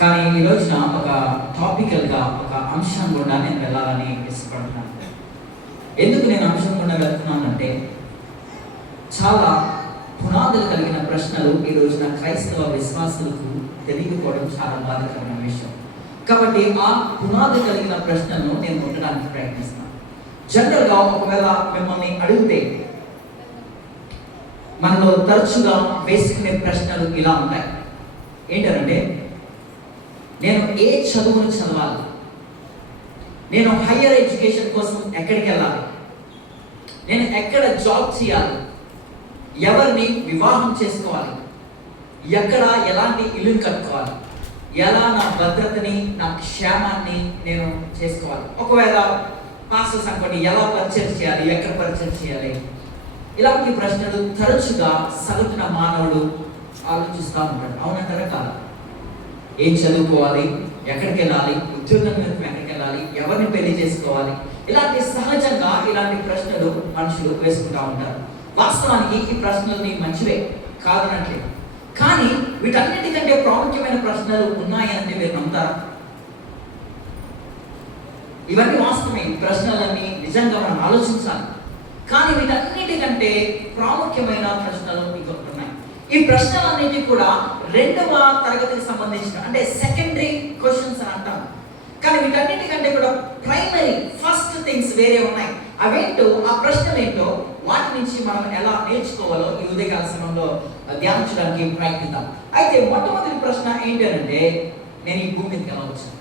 కానీ ఈ రోజున ఒక టాపికల్గా ఒక అంశం గుండా నేను వెళ్ళాలని ఇష్టపడుతున్నాను. ఎందుకు నేను అంశం గుండా వెళ్తున్నానంటే, చాలా పునాదులు కలిగిన ప్రశ్నలు ఈ రోజున క్రైస్తవ విశ్వాసులకు తెలియకపోవడం చాలా బాధాకరమైన విషయం. కాబట్టి ఆ పునాది కలిగిన ప్రశ్నలను నేను ఉండడానికి ప్రయత్నిస్తాను. జనరల్గా ఒకవేళ మిమ్మల్ని అడిగితే మనలో తరచుగా వేసుకునే ప్రశ్నలు ఇలా ఉంటాయి. ఏంటంటే, నేను ఏ చదువును చదవాలి, నేను హయ్యర్ ఎడ్యుకేషన్ కోసం ఎక్కడికి వెళ్ళాలి, నేను ఎక్కడ జాబ్ చేయాలి, ఎవరిని వివాహం చేసుకోవాలి, ఎక్కడ ఎలాంటి ఇల్లు కట్టుకోవాలి, ఎలా నా భద్రతని నా క్షేమాన్ని నేను చేసుకోవాలి, ఒకవేళ పాస్టర్స్ అనుకోండి ఎలా పరిచయం చేయాలి, ఎక్కడ పరిచయం చేయాలి. ఇలాంటి ప్రశ్నలు తరచుగా సగటున మానవుడు ఆలోచిస్తూ ఉంటాడు. అవునంటారా కాదు? ఏం చదువుకోవాలి, ఎక్కడికి వెళ్ళాలి, ఉద్యోగం నిమిత్తం ఎక్కడికి వెళ్ళాలి, ఎవరిని పెళ్లి చేసుకోవాలి, ఇలాంటి సహజంగా ఇలాంటి ప్రశ్నలు మనుషులు వేసుకుంటూ ఉంటారు. వాస్తవానికి ఈ ప్రశ్నలు మంచివే, కాదనట్లేదు. కానీ వీటన్నిటికంటే ప్రాముఖ్యమైన ప్రశ్నలు ఉన్నాయంటే మీరు నమ్ముతారా? ఇవన్నీ వాస్తవమే, ఈ ప్రశ్నలన్నీ నిజంగా మనం ఆలోచించాలి. కానీ వీటన్నిటికంటే ప్రాముఖ్యమైన ప్రశ్నలు మీకు ఉన్నాయి. ఈ ప్రశ్నలన్నిటి కూడా 2వ తరగతికి సంబంధించిన, అంటే సెకండరీ క్వశ్చన్స్ అని అంటాం. కానీ వీటన్నిటికంటే కూడా ప్రైమరీ ఫస్ట్ థింగ్స్ వేరే ఉన్నాయి. అవేంటో, ఆ ప్రశ్నలు ఏంటో, వాటి నుంచి మనం ఎలా నేర్చుకోవాలో ఈ ఉదయకాల సమయంలో ధ్యానించడానికి ప్రయత్నిద్దాం. అయితే మొట్టమొదటి ప్రశ్న ఏంటి అంటే, నేను ఈ భూమి మీదకి ఎలా వచ్చాను?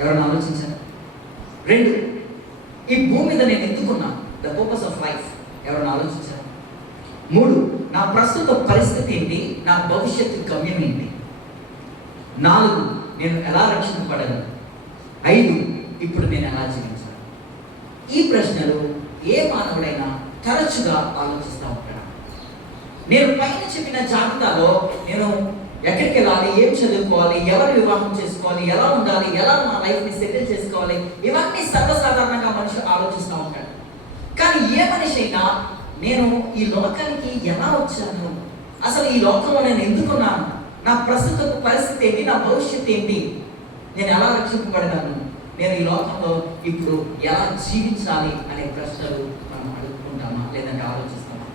ఎవరైనా ఆలోచించాను? 2, ఈ భూమి మీద నేను ఎందుకున్నాను? The purpose of life. ఎవరైనా ఆలోచించాను? 3, నా ప్రస్తుత పరిస్థితి ఏంటి, నా భవిష్యత్తు గమ్యం ఏంటి? 4, నేను ఎలా రక్షించబడను? 5, ఇప్పుడు నేను ఎలా జీవించాలి? ఈ ప్రశ్నలు ఏ మానవుడైనా తరచుగా ఆలోచిస్తూ ఉంటాడు. నేను పైన చెప్పిన జాబితాలో నేను ఎక్కడికి వెళ్ళాలి, ఏం చదువుకోవాలి, ఎవరు వివాహం చేసుకోవాలి, ఎలా ఉండాలి, ఎలా నా లైఫ్ని సెటిల్ చేసుకోవాలి, ఇవన్నీ సర్వసాధారణంగా మనిషి ఆలోచిస్తూ ఉంటాడు. కానీ ఏ మనిషి అయినా నేను ఈ లోకానికి ఎలా వచ్చాను, అసలు ఈ లోకంలో నేను ఎందుకున్నాను, నా ప్రస్తుత పరిస్థితి ఏంటి, నా భవిష్యత్తు ఏంటి, నేను ఎలా రక్షింపబడతాను, నేను ఈ లోకంలో ఇప్పుడు ఎలా జీవించాలి అనే ప్రశ్నలు మనం అడుగుకుంటామా, లేదంటే ఆలోచిస్తామా?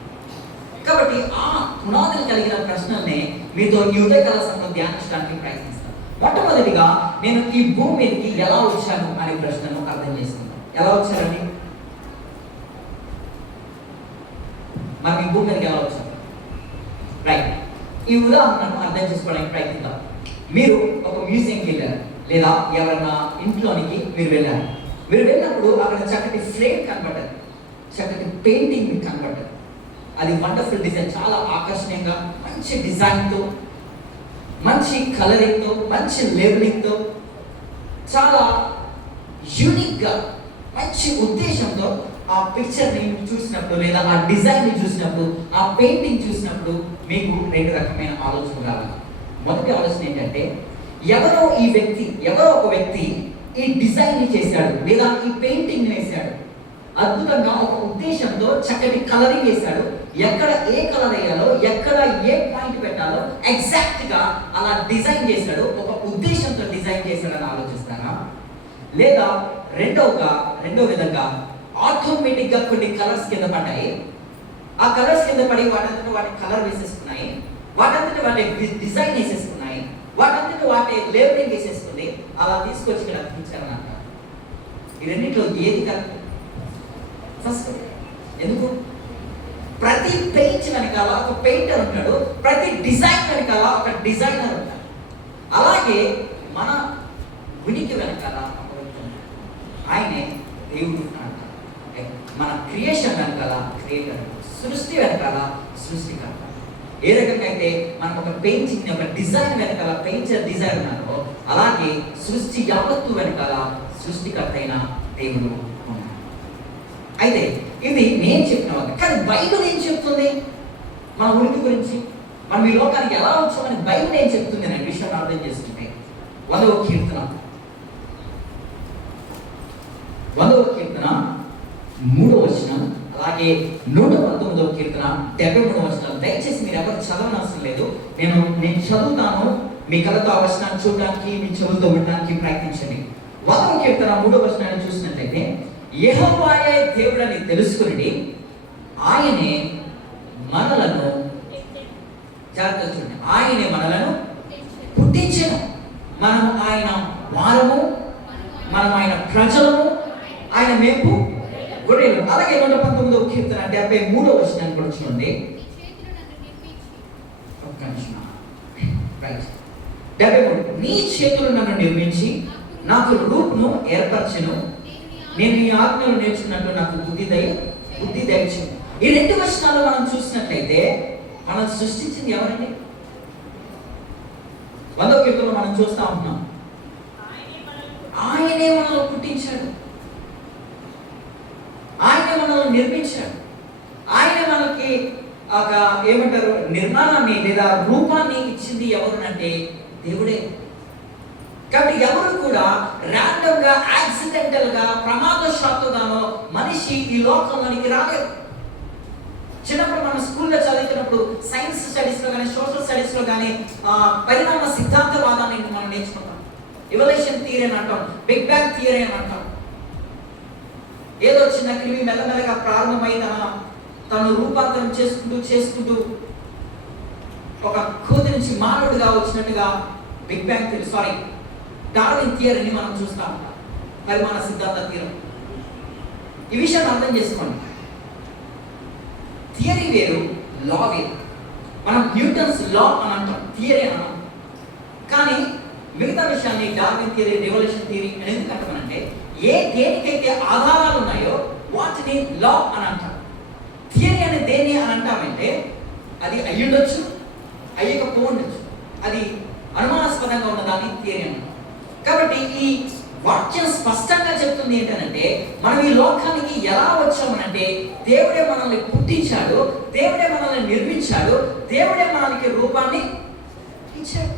కాబట్టి ఆ పునాదులు కలిగిన ప్రశ్నల్ని మీతో ఈ ఉదయకాల సమయంలో ధ్యానించడానికి ప్రయత్నిస్తాను. మొట్టమొదటిగా నేను ఈ భూమి మీదకి ఎలా వచ్చాను అనే ప్రశ్నను అర్థం చేసుకుంటాను. ఎలా వచ్చారండి? మనం ఈ భూమి మీదకి ఎలా వచ్చాం? రైట్, ఈ ఉదాహరణను అర్థం చేసుకోవడానికి ప్రయత్నిద్దాం. మీరు ఒక మ్యూజియంకి వెళ్ళారు, లేదా ఎవరైనా ఇంట్లోనికి మీరు వెళ్ళారు. మీరు వెళ్ళినప్పుడు అక్కడ చక్కటి ఫ్రేమ్ కనబడ్డది, చక్కటి పెయింటింగ్ కనబడ్డది. అది వండర్ఫుల్ డిజైన్, చాలా ఆకర్షణీయంగా, మంచి డిజైన్తో, మంచి కలరింగ్తో, మంచి లేబులింగ్తో, చాలా యూనిక్గా, మంచి ఉద్దేశంతో ఆ పిక్చర్ని చూసినప్పుడు, లేదా ఆ డిజైన్ని చూసినప్పుడు, ఆ పెయింటింగ్ చూసినప్పుడు మీకు 2 రకమైన ఆలోచనలు రావాలి. మొదటి ఆలోచన ఏంటంటే, ఎవరో ఒక వ్యక్తి ఈ డిజైన్ని చేశాడు, లేదా ఈ పెయింటింగ్ వేశాడు, అద్భుతంగా ఒక ఉద్దేశంతో చక్కటి కలరింగ్ వేశాడు. ఎక్కడ ఏ కలర్ వేయాలో, ఎక్కడ ఏ పాయింట్ పెట్టాలో ఎగ్జాక్ట్గా అలా డిజైన్ చేశాడు, ఒక ఉద్దేశంతో డిజైన్ చేశాడని ఆలోచిస్తారా? లేదా రెండో విధంగా ఆటోమేటిక్గా కొన్ని కలర్స్ కింద పడ్డాయి, ఆ కలర్స్ కింద పడి వాటంతటి వాటి కలర్ వేసేసుకున్నాయి, వాటంతటి వాటి డిజైన్ వేసేసుకున్నాయి, వాటంతటి వాటి లేబులింగ్ వేసేసుకుంది, అలా తీసుకొచ్చి ఇక్కడ అతికించారని అంటారు. ఈ రెండింటిలో ఏది కరెక్ట్? ఫస్ట్. ఎందుకు? ప్రతి పేజ్ వెనకాల ఒక పెయింటర్ ఉంటాడు, ప్రతి డిజైన్ వెనకాల ఒక డిజైనర్ ఉంటాడు. అలాగే మన ఉనికి వెనకాల ఒక వ్యక్తి ఉంటాడు, ఆయనే దేవుడు అంటారు. మన క్రియేషన్ వెనకాల క్రియేటర్, సృష్టి వెనకాల సృష్టికర్త. ఏ రకంగా అయితే మనం ఒక పెయింటింగ్ ఒక డిజైన్ వెనకాల పెయింటర్ డిజైన్ ఉన్నారో, అలాగే సృష్టి యావత్తు వెనకాల సృష్టికర్త అయిన దేవుడు ఉన్నాడు. అయితే ఇది నేను చెప్పిన వాళ్ళు, కానీ బైబిల్ ఏం చెప్తుంది మన ఉనికి గురించి, మనం ఈ లోకానికి ఎలా వచ్చామని బైబిల్ ఏం చెప్తుంది అనే విషయాన్ని అర్థం చేసుకుంటే, 100వ కీర్తన 3వ వచనం, అలాగే 119వ కీర్తన 73వ వచనం. దయచేసి మీరు ఎవరు చదవనవసరం లేదు, నేను చదువుతాను, మీ కళ్ళతో ఆ వచనాన్ని చూడడానికి, మీ చెవులతో వినడానికి ప్రయత్నించండి. 100వ కీర్తన 3వ వచనాన్ని చూసినట్లయితే, యెహోవాయే దేవుడని తెలుసుకుని ఆయనే మనలను, జాగ్రత్తగా చూడండి, ఆయనే మనలను పుట్టించెను. మనం ఆయన వారము, మనం ఆయన ప్రజలము, ఆయన మేపు గొర్రెలు. అలాగే 119వ కీర్తన 73వ వచనాన్ని కూడా చూడండి. ఒక్క నిమిషం. రైట్. 73. నీ చేతులు నన్ను నిర్మించి నాకు రూపును ఏర్పరచెను, నేను నీ ఆజ్ఞలు నేర్చుకున్నట్టు నాకు బుద్ధి దయచు. ఈ 2 వచనాలు మనం చూసినట్లయితే మనం సృష్టించింది ఎవరండి? 100వ కీర్తనలో మనం చూస్తా ఉంటున్నాం, ఆయనే మనల్ని పుట్టించాడు, ఆయనే మనల్ని నిర్మించాడు, ఆయనే మనకి ఒక ఏమంటారు నిర్మాణాన్ని లేదా రూపాన్ని ఇచ్చింది ఎవరునంటే దేవుడే. కాబట్టి ఎవరు కూడా ర్యాండమ్ గా, యాక్సిడెంటల్ గా, ప్రమాదశాత్తుగానో మనిషి ఈ లోకంలోనికి రాలేదు. చిన్నప్పుడు మనం స్కూల్లో చదువుతున్నప్పుడు సైన్స్ స్టడీస్ లో కానీ, సోషల్ స్టడీస్ లో కానీ పరిణామ సిద్ధాంతవాదాన్ని మనం నేర్చుకుంటాం. ఎవల్యూషన్ థియరీ అని అంటాం, బిగ్ బ్యాంగ్ థియరీ అని అంటాం. ఏదో చిన్న క్రిమి మెల్లమెల్లగా ప్రారంభమై తను రూపాంతరం చేసుకుంటూ ఒక కోతి నుంచి మానవుడిగా వచ్చినట్టుగా బిగ్ బ్యాంగ్ థియరీ, డార్విన్ థియరీని మనం చూస్తా ఉంటాం, పరిమాణ సిద్ధాంత థియరీ. ఈ విషయాన్ని అర్థం చేసుకోండి. థియరీ వేరు, లా వేరు. మనం న్యూటన్స్ లా అని అంటాం, థియరీ అని అంటాం. కానీ మిగతా విషయాన్ని డార్విన్ థియరీ, రివల్యూషన్ థియరీ అని ఎందుకు అంటామంటే, దేనికైతే ఆధారాలు ఉన్నాయో వాటిని లా అని అంటాం. థియరీ అనే దేని అని అంటామంటే అది అయ్యుండొచ్చు, అయ్యకపోవచ్చు, అది అనుమానాస్పదంగా ఉన్నదాన్ని థియరీ అంటాం. కాబట్టి ఈ వాక్యం స్పష్టంగా చెప్తుంది ఏంటంటే, మనం ఈ లోకానికి ఎలా వచ్చామనంటే దేవుడే మనల్ని పుట్టించాడు, దేవుడే మనల్ని నిర్మించాడు, దేవుడే మనకి రూపాన్ని ఇచ్చాడు.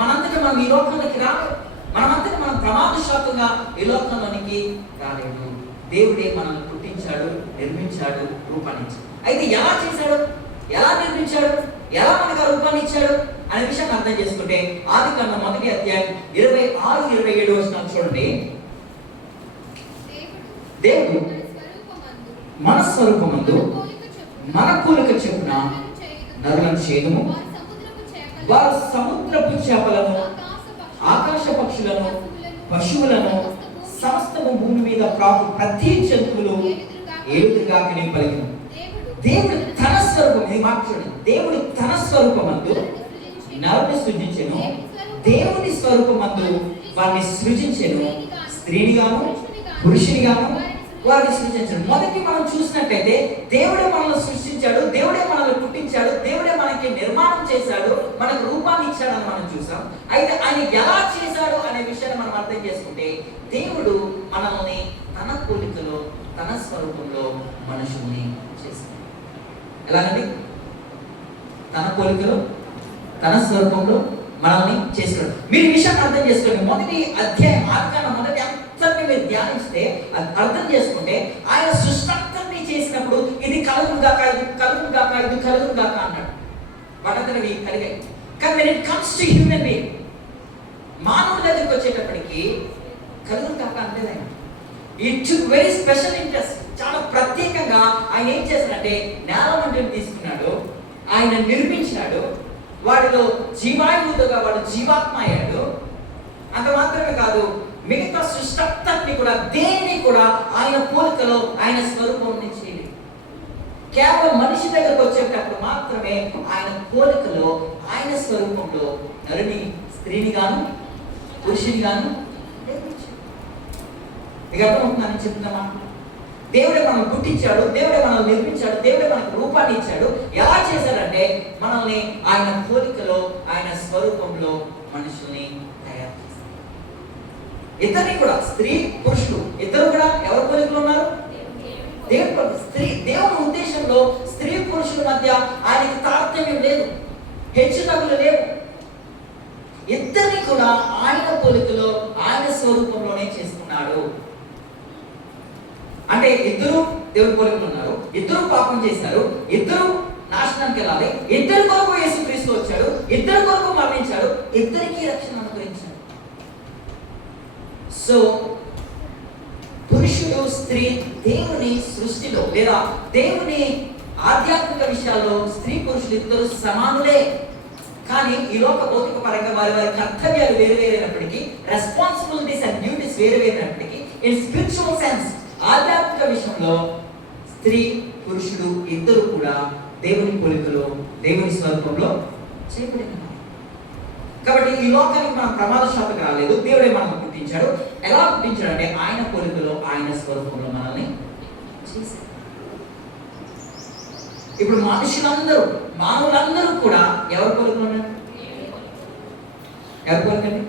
మనంతటా మనం ఈ లోకానికి రాలేదు, మనమంతటా మనం ప్రమాదశాత్తుగా ఈ లోకంలోనికి రాలేదు. దేవుడే మనల్ని పుట్టించాడు, నిర్మించాడు, రూపాన్ని ఇచ్చాడు. అయితే ఎలా చేశాడు, ఎలా నిర్మించాడు, ఎలా మనకు ఆ రూపాన్ని ఇచ్చాడు అనే విషయాన్ని అర్థం చేసుకుంటే ఆదికాండం 1వ అధ్యాయం 26-27 వచనాలు చూడండి. దేవుడు మన స్వరూపమందు మన పోలిక చొప్పున నరులను చేయుదుము, వారు సముద్రపు చేపలను, ఆకాశ పక్షులను, పశువులను, సమస్తము భూమి మీద ప్రాకు ప్రతి జంతువులు ఏలుగాకని పలికిన. దేవుడు తన స్వరూపం, ఇది మాట చూడండి, దేవుడు తన స్వరూపమందు నరుని సృజించెను, దేవుని స్వరూపమందు వారిని సృజించెను, స్త్రీనిగాను పురుషునిగాను వారిని సృజించాడు. మొదటి మనం చూసినట్లయితే దేవుడే మనల్ని సృష్టించాడు, దేవుడే మనల్ని పుట్టించాడు, దేవుడే మనకి నిర్మాణం చేశాడు, మనకు రూపాన్ని ఇచ్చాడని మనం చూసాం. అయితే ఆయన ఎలా చేశాడు అనే విషయాన్ని మనం అర్థం చేసుకుంటే, దేవుడు మనల్ని తన పోలికలో, తన స్వరూపంలో మనుషుల్ని చేశాడు. ఎలాగండి? తన పోలికలో, తన స్వరూపంలో మనల్ని చేశాడు. మీరు ఈ విషయాన్ని అర్థం చేసుకోండి. 1వ అధ్యాయం ఆదికాండం 1వ అంతటిని మీరు ధ్యానిస్తే, అర్థం చేసుకుంటే, ఆయన సృష్టి చేసినప్పుడు ఇది కలుగుగాక, ఇది కలుగుగాక, ఇది కలుగుగాక అన్నాడు. వాటంతటివి కలిగాయి. కానీ when it comes to human being, మానవుల దగ్గరికి వచ్చేటప్పటికి కలుగుగాక అంటే ఆయన it took very special interest. చాలా ప్రత్యేకంగా ఆయన ఏం చేశాడంటే, నేలమంటిని తీసుకున్నాడు, ఆయన నిర్మించాడు, వాడిలో జీవాయువుగా వాడు జీవాత్మ అయ్యాడు. అంత మాత్రమే కాదు, మిగతా సృష్టి కూడా దేన్ని కూడా ఆయన పోలికలో, ఆయన స్వరూపం నుంచి కేవలం మనిషి దగ్గరకు వచ్చేటప్పుడు మాత్రమే ఆయన పోలికలో, ఆయన స్వరూపంలో నరుని స్త్రీని గాను పురుషుని గాను మీకు అర్థమవుతుందని చెప్తున్నా. దేవుడే మనల్ని పుట్టించాడు, దేవుడే మనల్ని నిర్మించాడు, దేవుడే మనకు రూపాన్ని ఇచ్చాడు. ఎలా చేశాడంటే, మనల్ని ఆయన పోలికలో, ఆయన స్వరూపంలో మనుషుల్ని తయారు చేశాడు. ఇద్దరిని కూడా, స్త్రీ పురుషులు ఇద్దరు కూడా ఎవరి పోలికలో ఉన్నారు? దేవుని ఉద్దేశంలో స్త్రీ పురుషుల మధ్య ఆయనకి తారతమ్యం లేదు, హెచ్చుతగ్గులు లేవు. ఇద్దరిని కూడా ఆయన పోలికలో, ఆయన స్వరూపంలోనే చేసుకున్నాడు. అంటే ఇద్దరు దేవుని పోలికలు ఉన్నారు, ఇద్దరు పాపం చేశారు, ఇద్దరు నాశనానికి వెళ్ళాలి, ఇద్దరు కొరకు యేసుక్రీస్తు తీసుకొచ్చాడు, ఇద్దరి కొరకు మరణించాడు, ఇద్దరికీ రక్షణ అనుగ్రహించాడు. సో పురుషుడు స్త్రీ దేవుని సృష్టిలో లేదా దేవుని ఆధ్యాత్మిక విషయాల్లో స్త్రీ పురుషులు ఇద్దరు సమానులే. కానీ ఈ లోక భౌతిక పరంగా వారి వారి కర్తవ్యాలు వేరువేరైనప్పటికీ, రెస్పాన్సిబిలిటీస్ అండ్ డ్యూటీస్ వేరువేరైనప్పటికీ, ఇన్ స్పిరిచువల్ సెన్స్ ఆధ్యాత్మిక విషయంలో స్త్రీ పురుషుడు ఇద్దరు కూడా దేవుని పోలికలో దేవుని స్వరూపంలో చేయబడిన. కాబట్టి ఈ లోకానికి మనం ప్రమాదశాపకు రాలేదు, దేవుడే మనల్ని పుట్టించాడు. ఎలా పుట్టించాడు అంటే ఆయన పోలికలో ఆయన స్వరూపంలో మనల్ని చేశాడు. ఇప్పుడు మానవులందరూ కూడా ఎవరి పోలికలు ఉన్నారు? ఎవరి పోలికండి?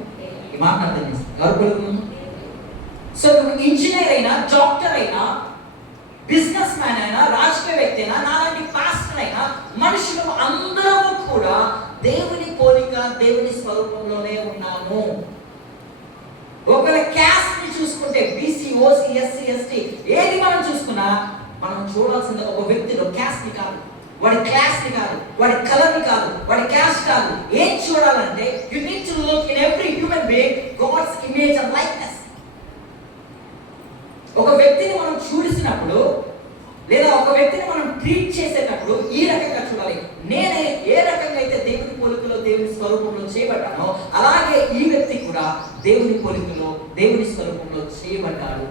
ఈ మాట అర్థం చేస్తాం. ఎవరి పోలికలు? సో నువ్వు ఇంజనీర్ అయినా, డాక్టర్ అయినా, బిజినెస్ మ్యాన్ అయినా, రాజకీయ వ్యక్తి అయినా, నాలాంటి పాస్టర్ అయినా, మనుషులు అందరము కూడా దేవుని పోలిక దేవుని స్వరూపంలోనే ఉన్నాము. ఒకవేళ క్యాస్ట్ ని చూసుకుంటే బీసీ, ఓసీ, ఎస్సీ, ఎస్టీ ఏది మనం చూసుకున్నా మనం చూడాల్సింది ఒక వ్యక్తిలో క్యాస్ట్ ని కాదు, వాడి క్లాస్ ని కాదు, వాడి కలర్ ని కాదు, వాడి క్యాస్ట్ కాదు. ఏం చూడాలంటే you need to look in every human being God's image and likeness. ఒక వ్యక్తిని మనం చూసినప్పుడు లేదా ఒక వ్యక్తిని మనం ట్రీట్ చేసేటప్పుడు ఈ రకంగా చూడాలి. నేనే ఏ రకంగా అయితే దేవుని పోలికలో దేవుని స్వరూపంలో చేయబడ్డానో అలాగే ఈ వ్యక్తి కూడా దేవుని పోలికలో దేవుని స్వరూపంలో చేయబడ్డాడు.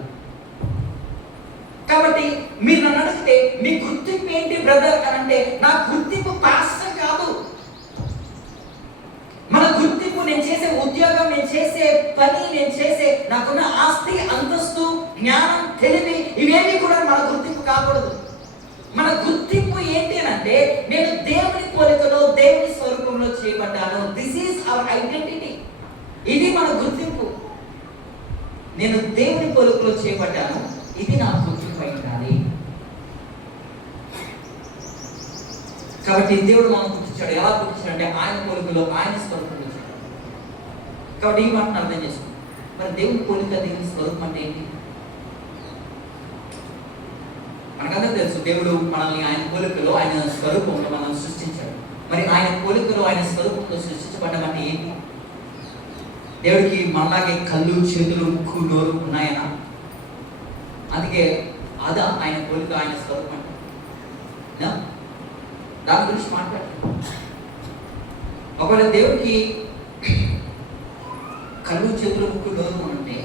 కాబట్టి మీరు నన్ను అడిగితే మీ గుర్తింపు ఏంటి బ్రదర్ అని అంటే, నా గుర్తింపు పాస్టర్ కాదు. మన గుర్తింపు నేను చేసే ఉద్యోగం, నేను చేసే పని, నేను చేసే నాకున్న ఆస్తి, అంతస్తు, జ్ఞానం, తెలివి ఇవేవి కూడా మన గుర్తింపు కాకూడదు. మన గుర్తింపు ఏంటి అని అంటే, నేను దేవుని పోలికలో దేవుని స్వరూపంలో చేయబడ్డాను. This is our identity. ఇది మన గుర్తింపు. నేను దేవుని పోలికలో చేయబడ్డాను, ఇది నా గుర్తింపు అయి ఉండాలి. కాబట్టి దేవుడు మనం గుర్తించాడు. ఎలా గుర్తించాడు అంటే ఆయన పోలికలో ఆయన స్వరూపంలో చేశాడు. కాబట్టి ఈ మాటను అర్థం చేసుకోండి. మరి దేవుని పోలిక దేవుని స్వరూపం అంటే ఏంటి? మనకందరూ తెలుసు, దేవుడు మనల్ని ఆయన పోలికలో ఆయన స్వరూపంలో మనల్ని సృష్టించాడు. మరి ఆయన పోలికలో ఆయన స్వరూపంలో సృష్టించబడ్డం అంటే ఏంటి? దేవుడికి మనలాగే కళ్ళు, చేతులు, ముక్కు, నోరు ఉన్నాయనా? అందుకే అదా ఆయన పోలిక ఆయన స్వరూపం అంటే దాని గురించి మాట్లాడుతున్నాం. ఒకవేళ దేవుడికి కళ్ళు, చేతులు, ముక్కు, నోరు ఉంటే,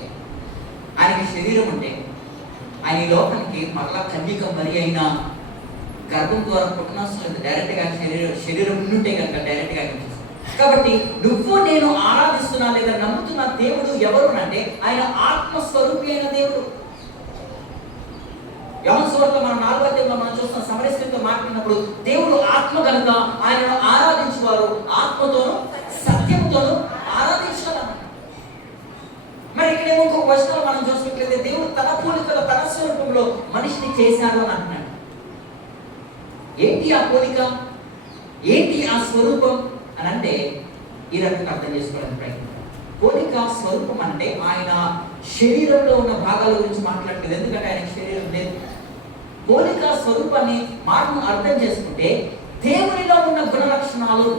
ఆయనకి శరీరం ఉంటే, ఆయన ఈ లోకానికి మరలా కన్యక మరి అయిన గర్భం ద్వారా పుట్టనవసరం డైరెక్ట్ గా శరీరం ఉంటే కనుక డైరెక్ట్ గా కనిపిస్తుంది. కాబట్టి నువ్వు నేను ఆరాధిస్తున్నా లేదా నమ్ముతున్న దేవుడు ఎవరు అంటే ఆయన ఆత్మస్వరూపి అయిన దేవుడు. యోహాను సువార్త మనం 4వ అధ్యాయంలో మనం చూస్తున్న సమరయ స్త్రీతో మాట్లాడినప్పుడు దేవుడు ఆత్మ కనుక ఆయనను ఆరాధించేవారు ఆత్మతోను సత్యంతోను ఆరాధించాలన్నమాట. మరి ఇక్కడేమో ఇంకొక వచనంలో మనం చూసినట్లయితే దేవుడు తన పోలికలో తన స్వరూపంలో మనిషిని చేశాడు అని అంటున్నాడు. ఏంటి ఆ పోలిక, ఏంటి ఆ స్వరూపం అని అంటే ఈ రకంగా అర్థం చేసుకోవడానికి ప్రయత్నం. పోలిక స్వరూపం అంటే ఆయన శరీరంలో ఉన్న భాగాల గురించి మాట్లాడలేదు, ఎందుకంటే ఆయన శరీరం లేదు. పోలిక స్వరూపాన్ని మాటను అర్థం చేసుకుంటే దేవునిలో ఉన్న గుణ లక్షణాలు,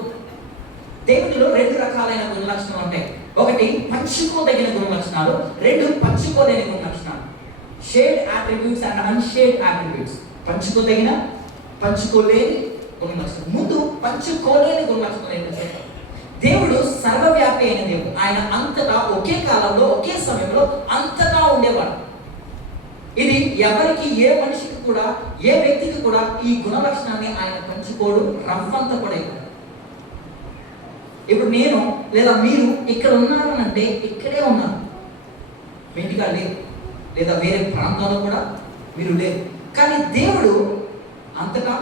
దేవునిలో 2 రకాలైన గుణ లక్షణాలు ఉంటాయి. ఒకటి పంచుకోదగిన గుణ లక్షణాలు, 2 పంచుకోలేని గుణ లక్షణాలు. Shared attributes and unshared attributes. పంచుకోదగిన, పంచుకోలేని గుణ లక్షణాలు. ముందు పంచుకోలేని గుణ లక్షణాలు ఏంటంటే, దేవుడు సర్వవ్యాపి అయిన దేవుడు. ఆయన అంతటా ఒకే కాలంలో ఒకే సమయంలో అంతటా ఉండేవాడు. ఇది ఎవరికి, ఏ మనిషికి కూడా, ఏ వ్యక్తికి కూడా ఈ గుణ లక్షణాన్ని ఆయన పంచుకోడు, రవ్వంత కూడా ఇవ్వడు. ఇప్పుడు నేను లేదా మీరు ఇక్కడ ఉన్నారు అంటే ఇక్కడే ఉన్నారు, మీ ఇంటికాడ లేదు, లేదా వేరే ప్రాంతంలో కూడా మీరు లేరు. కానీ దేవుడు అంతటా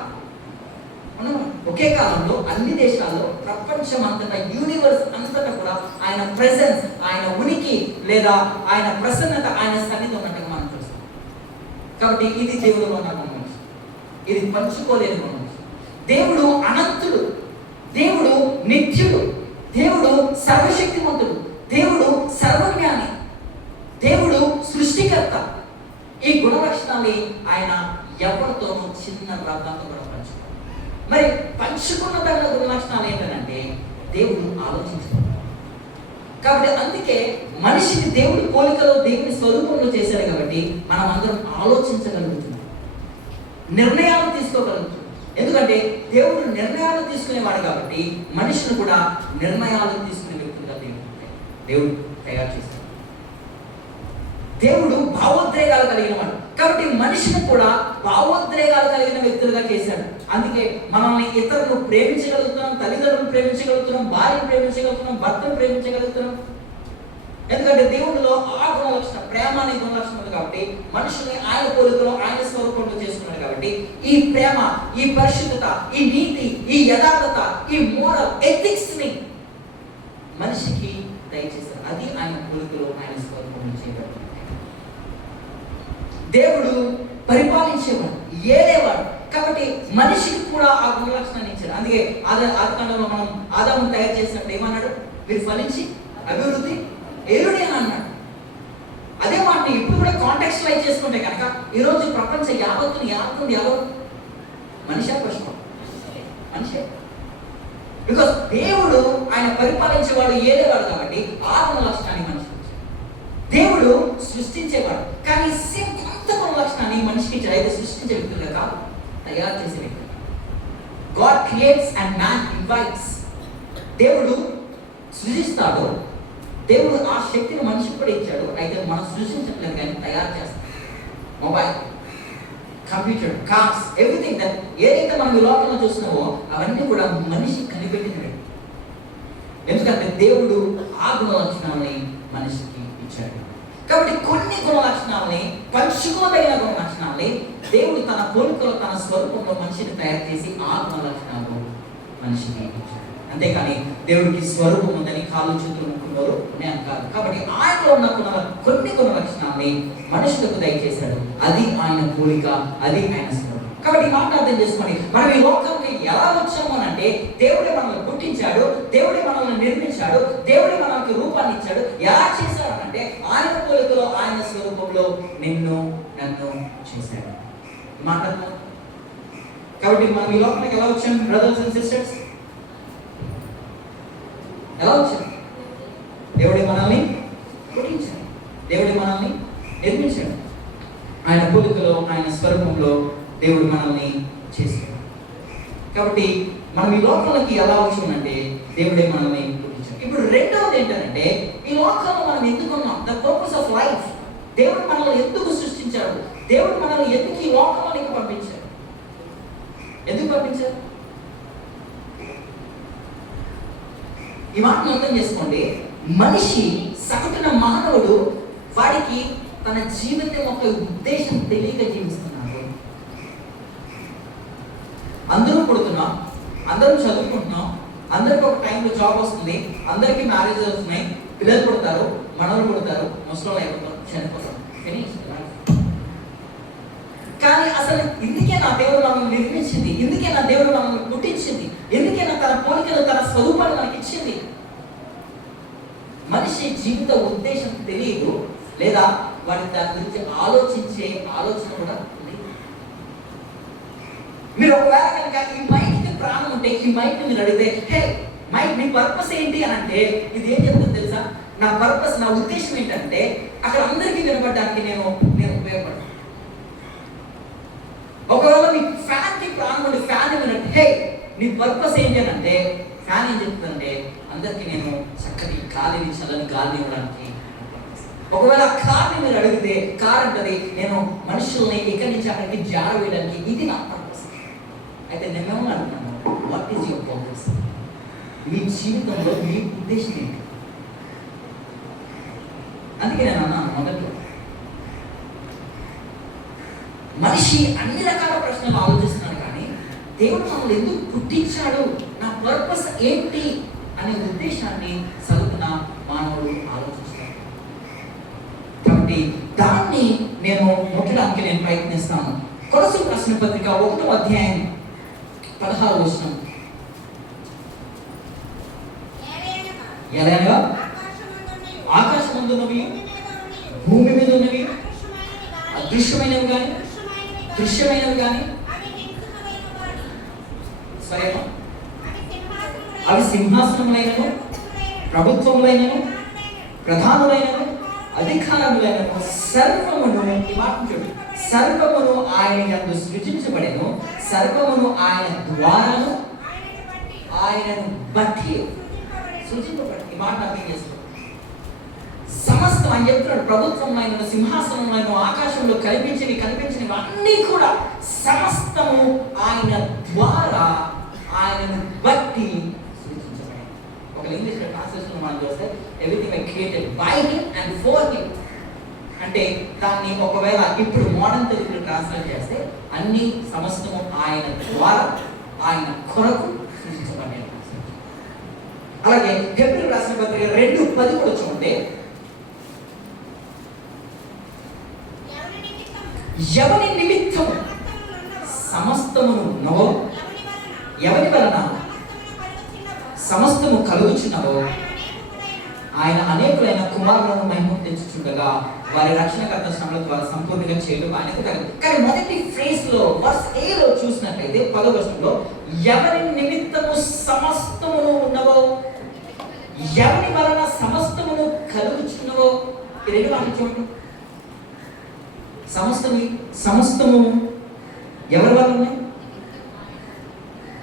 ఉన్నవాడు. ఒకే కాలంలో అన్ని దేశాల్లో, ప్రపంచం అంతటా, యూనివర్స్ అంతటా కూడా ఆయన ప్రెసెన్స్, ఆయన ఉనికి లేదా ఆయన ప్రసన్నత, ఆయన సన్నిధి ఉన్నట్టుగా మనం చూస్తాం. కాబట్టి ఇది దేవుడిలో ఉన్న గుణం. ఇది పంచుకోలేని గుణం. దేవుడు అనంతుడు, దేవుడు నిత్యుడు, దేవుడు సర్వశక్తిమంతుడు, దేవుడు సర్వజ్ఞాని, దేవుడు సృష్టికర్త. ఈ గుణ లక్షణాన్ని ఆయన ఎవరితోనూ చిన్న రవ్వంతో కూడా పంచుకోవాలి. మరి పంచుకున్న దాని గుణ లక్షణాలు ఏంటంటే కాబట్టి అందుకే మనిషిని దేవుడి పోలికలో దేవుని స్వరూపంలో చేశాడు కాబట్టి మనం అందరం ఆలోచించగలుగుతున్నాం, నిర్ణయాలు తీసుకోగలుగుతున్నాం. ఎందుకంటే దేవుడు నిర్ణయాలు తీసుకునేవాడు కాబట్టి మనిషిని కూడా నిర్ణయాలు తీసుకునే వ్యక్తులుగా దేవుడు తయారు చేశాడు. దేవుడు భావోద్రేకాలు కలిగిన వాడు కాబట్టి మనిషిని కూడా భావోద్రేకాలు కలిగిన వ్యక్తులుగా చేశాడు. అందుకే మనల్ని ఇతరులను ప్రేమించగలుగుతున్నాం, తల్లిదండ్రులను ప్రేమించగలుగుతున్నాం, భార్యను ప్రేమించగలుగుతున్నాం, భర్తను ప్రేమించగలుగుతున్నాం. ఎందుకంటే దేవుడిలో ఆ గుణలక్షణం, ప్రేమ అనే గుణలక్షణం ఉంది కాబట్టి మనుషుల్ని ఆయన పోలికలో ఆయన స్వరూపంలో చేసుకున్నాడు. కాబట్టి ఈ ప్రేమ, ఈ పరిశుద్ధత, ఈ నీతి, ఈ యథార్థత, ఈ మోరల్ ఎథిక్స్ ని మనిషికి దయచేశారు. అది ఆయన పోలికలో ఆయన స్వరూపంలో చేయబడింది. దేవుడు పరిపాలించేవాడు, ఏలేవాడు కాబట్టి మనిషికి కూడా ఆ గుణలక్షణాన్ని ఇచ్చాడు. అందుకే ఆదికాండంలో మనం ఆదామును తయారు చేసినప్పుడు ఏమన్నాడు? మీరు ఫలించి అభివృద్ధి ఏలుడి అని అన్నాడు. అదే వాటిని ఇప్పుడు కూడా కాంటెక్స్టలైజ్ చేసుకుంటే కనుక ఈరోజు ప్రపంచ యావత్తుని యావత్తుంది ఎవరు? మనిషే ప్రశ్న, మనిషే. బికాస్ దేవుడు ఆయన పరిపాలించేవాడు, ఏలేవాడు కాబట్టి ఆ గుణలక్షణాన్ని మనిషి దేవుడు సృష్టించేవాడు కానీ కొంత గుణలక్షణాన్ని మనిషికి ఇచ్చాడు. అయితే సృష్టించే వ్యక్తులుగా కాదు, తయారు చేసే వ్యక్తులు. God creates and man invites. దేవుడు సృజిస్తాడు, దేవుడు ఆ శక్తిని మనిషికి కూడా ఇచ్చాడు. అయితే మనం సృష్టించట్లేదు కానీ తయారు చేస్తాం. Mobile, computer, cars, everything that ఏదైతే మనం ఈ లోకంలో చూస్తున్నామో అవన్నీ కూడా మనిషి కనిపెట్టినవి. ఎందుకంటే దేవుడు ఆ గుణలక్షణాలని మనిషికి ఇచ్చాడు. కాబట్టి కొన్ని గుణలక్షణాలని, పంచుకోదగిన గుణలక్షణాలని దేవుడు తన పోలికలో తన స్వరూపంలో మనిషిని తయారు చేసి ఆ గుణలక్షణాలు మనిషికి ఇచ్చాడు. అంతేకాని దేవుడికి స్వరూపం ఉందని కాళ్ళు చేతులు ముక్కున్నారు నేను కాదు. కాబట్టి ఆయనలో ఉన్న కొన్ని గుణలక్షణాలని మనుషులకు దయచేశాడు. అది ఆయన పోలిక, అది ఆయన స్వరూపం. కాబట్టి మాట అర్థం చేసుకోండి, మనం ఈ లోకంకి ఎలా వచ్చాము అని అంటే దేవుడే మనల్ని పుట్టించాడు, దేవుడే మనల్ని నిర్మించాడు, దేవుడే మనకి రూపాన్ని ఇచ్చాడు. ఎలా చేశాడు అంటే ఆయన పోలికలో ఆయన స్వరూపంలో నిన్ను నన్ను చేశాడు. మాట కాబట్టి మనం ఈ లోకానికి ఎలా వచ్చాం బ్రదర్స్ అండ్ సిస్టర్స్? ఎలా వచ్చాం? దేవుడే మనల్ని పుట్టించాడు, దేవుడే మనల్ని నిర్మించాడు. ఆయన పోలికలో ఆయన స్వరూపంలో దేవుడు మనల్ని చేశాడు. కాబట్టి మనం ఈ లోకంలోకి ఎలా వచ్చామంటే దేవుడే మనల్ని పుట్టించాడు. ఇప్పుడు రెండవది ఏంటంటే ఈ లోకంలో మనం ఎందుకున్నాం? The purpose of life. దేవుడు మనల్ని ఎందుకు సృష్టించాడు? దేవుడు మనల్ని ఎందుకు ఈ లోకంలోకి పంపించాడు? ఎందుకు పంపించారు? ఈ మాటను అర్థం చేసుకోండి. మనిషి సగటున మానవుడు వాడికి తన జీవితం ఒక ఉద్దేశం తెలియక జీవిస్తున్నాడు. అందరూ పుడుతున్నాం, అందరూ చదువుకుంటున్నాం, అందరికి ఒక టైంలో జాబ్ వస్తుంది, అందరికీ మ్యారేజెస్ వస్తున్నాయి, పిల్లలు పుడతారు, మనవలు పుడతారు, ముసలోళ్ళు అయిపోతారు, చనిపోతారు. కానీ అసలు ఇందుకే నా దేవుడు మనల్ని నిర్మించింది, ఇందుకే నా దేవుడు మనల్ని పుట్టించింది, ఎందుకే నా తన పోలికలు తన స్వరూపాన్ని మనకి ఇచ్చింది. మనిషి జీవిత ఉద్దేశం తెలియదు, లేదా వాడి దాని గురించి ఆలోచించే ఆలోచన కూడా లేదు. మీరు ఒకవేళ కనుక ఈ మైండ్కి ప్రాణం ఉంటే ఈ మైండ్ మీరు అడిగితే హే మైండ్ నీ పర్పస్ ఏంటి అని అంటే ఇది ఏం చెప్తుంది తెలుసా? నా పర్పస్, నా ఉద్దేశం ఏంటంటే అక్కడ అందరికీ వినపడడానికి నేను ఉపయోగపడతాను. ఒకవేళ మీ ఫ్యాన్కి ప్రాణం ఉండి ఫ్యాన్ వినంటే హే నీ పర్పస్ ఏంటి అని అంటే ఫ్యాన్ ఏం చెప్తుందంటే అందరికీ నేను చక్కటి గాలిని, చల్లని గాలిని ఇవ్వడానికి. ఒకవేళ కార్ని మీరు అడిగితే కార్ అంటది నేను మనుషుల్ని ఇక్కడి నుంచి అక్కడికి జారవేయడానికి. ఇది నా పర్పస్. అయితే నేనేమో అంటున్నాను, వాట్ ఈజ్ యువర్ పర్పస్? మీ జీవితంలో మీ ఉద్దేశం ఏంటి? అందుకే నేను అన్నాను మొదట్లో, మనిషి అన్ని రకాల ప్రశ్నలు ఆలోచిస్తున్నాడు కానీ దేవుడు మనల్ని ఎందుకు పుట్టించాడు, నా పర్పస్ ఏంటి అనే ఉద్దేశాన్ని సగటున మానవుడు ఆలోచిస్తాడు. కాబట్టి దాన్ని నేను ముట్టడానికి నేను ప్రయత్నిస్తాను. కొలస్సీయులకు రాసిన పత్రిక 1వ అధ్యాయం 16వ వచనం. ఎలాగా ఆకాశమందున్నవి, భూమి మీద ఉన్నవి, అదృశ్యమైనవి కానీ దృశ్యమైనవి కానీ స్వయం అవి సింహాసనములైనను ప్రభుత్వములైనను ప్రధానమైనను అధికారములైనను సర్వమును, ఈ మాట చూడండి, సర్వమును ఆయన యందు సృజించబడెను, సర్వమును ఆయన ద్వారాను ఆయనను బట్టి సృజింపబడి. ఈ మాట అర్థం చేసుకోండి. సమస్తం ఆయన చెప్తున్నాడు, ప్రభుత్వమైన సింహాసనమైన ఆకాశంలో కనిపించినవి అన్నీ కూడా సమస్తము ఆయన ద్వారా ఆయనను బట్టి సృజించబడి. ఒక ఇంగ్లీష్ ట్రాన్స్లేషన్ మనం చూస్తే everything I created by him and for him అంటే దాన్ని ఒకవేళ ఇప్పుడు మోడర్న్ తెలుగులో ట్రాన్స్లేట్ చేస్తే అన్ని సమస్తము ఆయన ద్వారా ఆయన కొరకు సృష్టించబడి. అలాగే హెబ్రీయులకు రాసిన పత్రిక 2:10 కూడా చూడండి, ఎవని నిమిత్తం సమస్తమును నవో, ఎవని వలన సమస్తము కలుగుచున్నవో ఆయన అనేకులైన కుమారులను మహిమ తెచ్చుచుండగా వారి రక్షణకర్త శ్రమల ద్వారా సంపూర్ణంగా చేయడం ఆయనకు కలిగి. కానీ మొదటి ఫ్రేజ్ లో వర్స్ A లో చూసినట్లయితే 10వ వచనంలో ఎవరి నిమిత్తము సమస్తమును ఉన్నవో, ఎవరి వలన సమస్తమును కలుగుచున్నవో, ఈ రెండు మాటలు చూడండి. సమస్తము ఎవరి వల్ల ఉన్నాయి?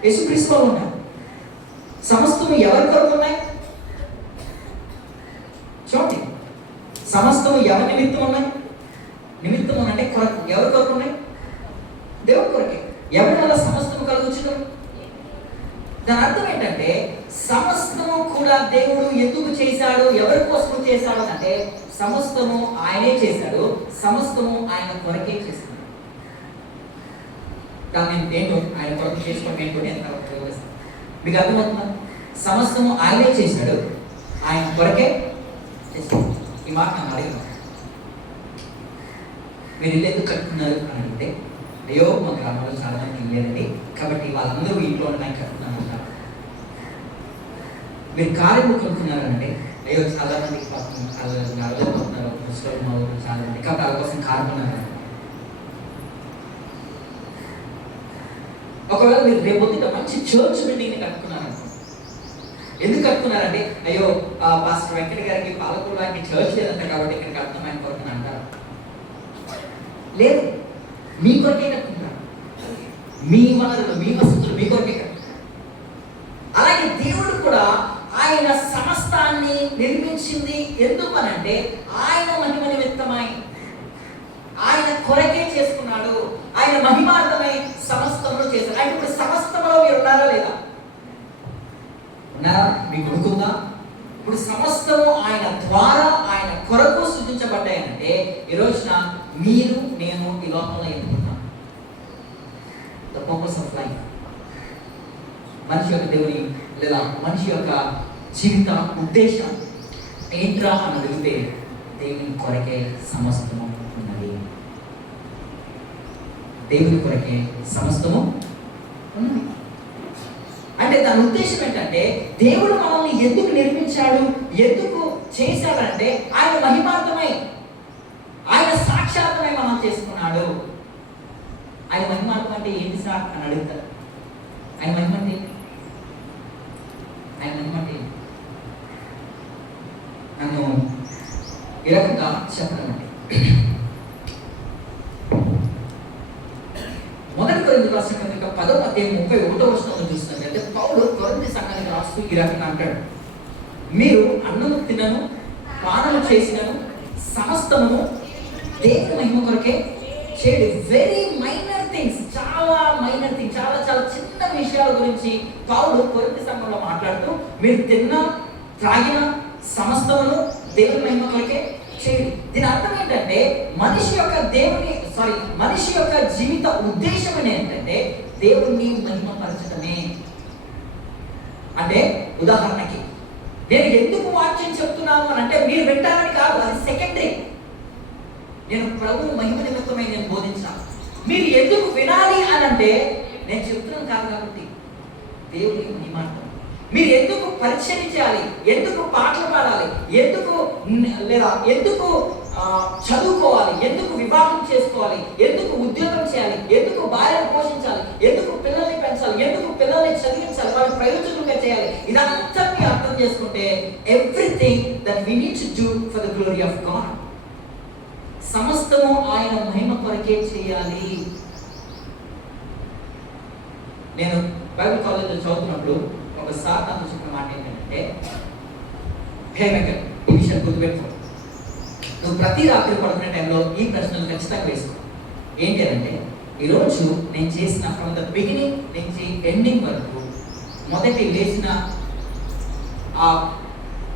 యేసుక్రీస్తు వల్ల ఉన్నాయి. సమస్తము ఎవరి కొరకు ఉన్నాయి? చూడండి, సమస్తము ఎవరి నిమిత్తం ఉన్నాయి? నిమిత్తం అంటే కొరకు. ఎవరి కొరకు ఉన్నాయి? దేవుడి కొరకే. ఎవరి వల్ల సమస్తము కలుగుచున్నది? దాని అర్థం ఏంటంటే సమస్తము కూడా దేవుడు ఎందుకు చేశాడు, ఎవరి కోసం చేశాడు అంటే సమస్తము ఆయనే చేశాడు, సమస్తము ఆయన కొరకే చేశాడు. దాన్ని నేను ఆయన కొరకు చేసుకోవడం ఏంటో నేను వివరిస్తాను. మీకు అర్థమవుతుందా? సమస్తము ఆయనే చేశాడు, ఆయన కొరకే చేశాడు. ఈ మాట నన్ను అడిగిన మీరు ఇల్లు ఎందుకు కట్టుకున్నారు అని అంటే, అయ్యో మా గ్రామంలో చాలా మంది ఇల్లేదండి కాబట్టి వాళ్ళందరూ ఇంట్లో ఉన్నాయి కట్టుకున్నాను అంటారు. మీరు కారు ఎందుకు కొనుక్కున్నారంటే, అయ్యో చాలా మంది అర్థమవుతున్నారు ముస్లిం మా ఊరు చాలా మంది కాబట్టి వాళ్ళ కోసం కారు కొన్నారు. ఒకవేళ మీరు రేపు మంచి చర్చ్ బిల్డింగ్ కట్టుకున్నారు, ఎందుకు కట్టుకున్నారంటే అయ్యో పాస్టర్ వెంకట గారికి పాలకూడకి చర్చ్ లేదంట కాబట్టి ఇక్కడ కడతాం ఆయన కొరకు అంటారు. లేదు, మీ కొరకే కట్టుకుంటారు, మీ వనరులు మీ వసతులు మీ కొరకే కట్టుకుంటారు. అలాగే దేవుడు కూడా ఆయన సమస్తాన్ని నిర్మించింది ఎందుకు అని అంటే ఆయన మహిమ నిమిత్తమై ఆయన కొరకే చేసుకున్నాడు, ఆయన మహిమార్థమై సమస్తములు చేశాడు. అంటే ఇప్పుడు సమస్తములో మీరు ఉన్నారా లేదా? ఉన్నారా? మీకు ఉడుకుందా? ఇప్పుడు సమస్తము ఆయన ద్వారా ఆయన కొరకు సృష్టించబడ్డాయంటే ఈ రోజున మీరు నేను ఈ లోకంలో ఎదుర్కొన్నాం. ద పర్పస్ ఆఫ్ లైఫ్, మనిషి యొక్క దేవుని లేదా మనిషి యొక్క జీవిత ఉద్దేశం ఏంట్రా అని అడిగితే దేవుని కొరకే సమస్తము ఉన్నది. దేవుని కొరకే సమస్తము ఉన్నది అంటే దాని ఉద్దేశం ఏంటంటే దేవుడు మనల్ని ఎందుకు నిర్మించాడు, ఎందుకు చేశాడంటే ఆయన మహిమార్థమై ఆయన సాక్షాత్మై మనం చేసుకున్నాడు. ఆయన మహిమార్థం అంటే ఏంటి సార్ అని అడుగుతారు. ఆయన మహిమ అంటే ఆయన మహిమ అంటే నన్ను ఈ రకంగా చెప్పాలంటే మొదటి కొరింథీయులకు రాసిన పత్రిక 10వ అధ్యాయం 31వ వచనంలో చూస్తున్నట్లయితే పౌలు కొరింథీ సంఘానికి రాస్తూ ఈ రకంగా అంటాడు, మీరు అన్నము తినను పానము చేసినను సమస్తము దేవుని మహిమ కొరకే చేయండి. వెరీ మైనర్ థింగ్స్, చాలా మైనర్ థింగ్స్, చాలా చాలా చిన్న విషయాల గురించి పౌలు కొరింథీ సంఘంలో మాట్లాడుతూ మీరు తిన్న త్రాగిన సమస్తమును దేవుని మహిమ కొరకే చేయండి. దీని అర్థం ఏంటంటే మనిషి యొక్క జీవిత ఉద్దేశం ఏంటంటే దేవుణ్ణి మహిమపరచడమే. అంటే ఉదాహరణకి నేను ఎందుకు వాక్యం చెప్తున్నాను అని అంటే మీరు వింటారని కాదు, అది సెకండరీ. నేను ప్రభువు మహిమ నిమిత్తమై నేను బోధించాను. మీరు ఎందుకు వినాలి అని అంటే నేను చెప్తున్నాను కాదు కాబట్టి దేవుని మహిమార్థం. మీరు ఎందుకు పరిచయం చేయాలి, ఎందుకు పాటలు పాడాలి, ఎందుకు చదువుకోవాలి, ఎందుకు వివాహం చేసుకోవాలి, ఎందుకు ఉద్యోగం చేయాలి, ఎందుకు భార్యను పోషించాలి, ఎందుకు పిల్లల్ని పెంచాలి, ఎందుకు పిల్లల్ని చదివించాలి, వాళ్ళు ప్రయోజనంగా చేయాలి, ఇదంతా మీ అర్థం చేసుకుంటే everything that we need to do for the glory of God, సమస్తము ఆయన మహిమ కొరకే చేయాలి. నేను బైబిల్ కాలేజ్లో చదువుతున్నప్పుడు ఒకసారి నాకు చెప్పిన మాట ఏంటంటే, హే వెంకట్, ఈ విషయాన్ని గుర్తుపెట్టుకో, నువ్వు ప్రతి రాత్రి పడుకునే టైంలో ఈ ప్రశ్నలు ఖచ్చితంగా వేసుకో. ఏంటి అంటే, ఈరోజు నేను చేసిన ఫ్రమ్ ద బిగినింగ్ నుంచి ఎండింగ్ వరకు, మొదటి లేచిన ఆ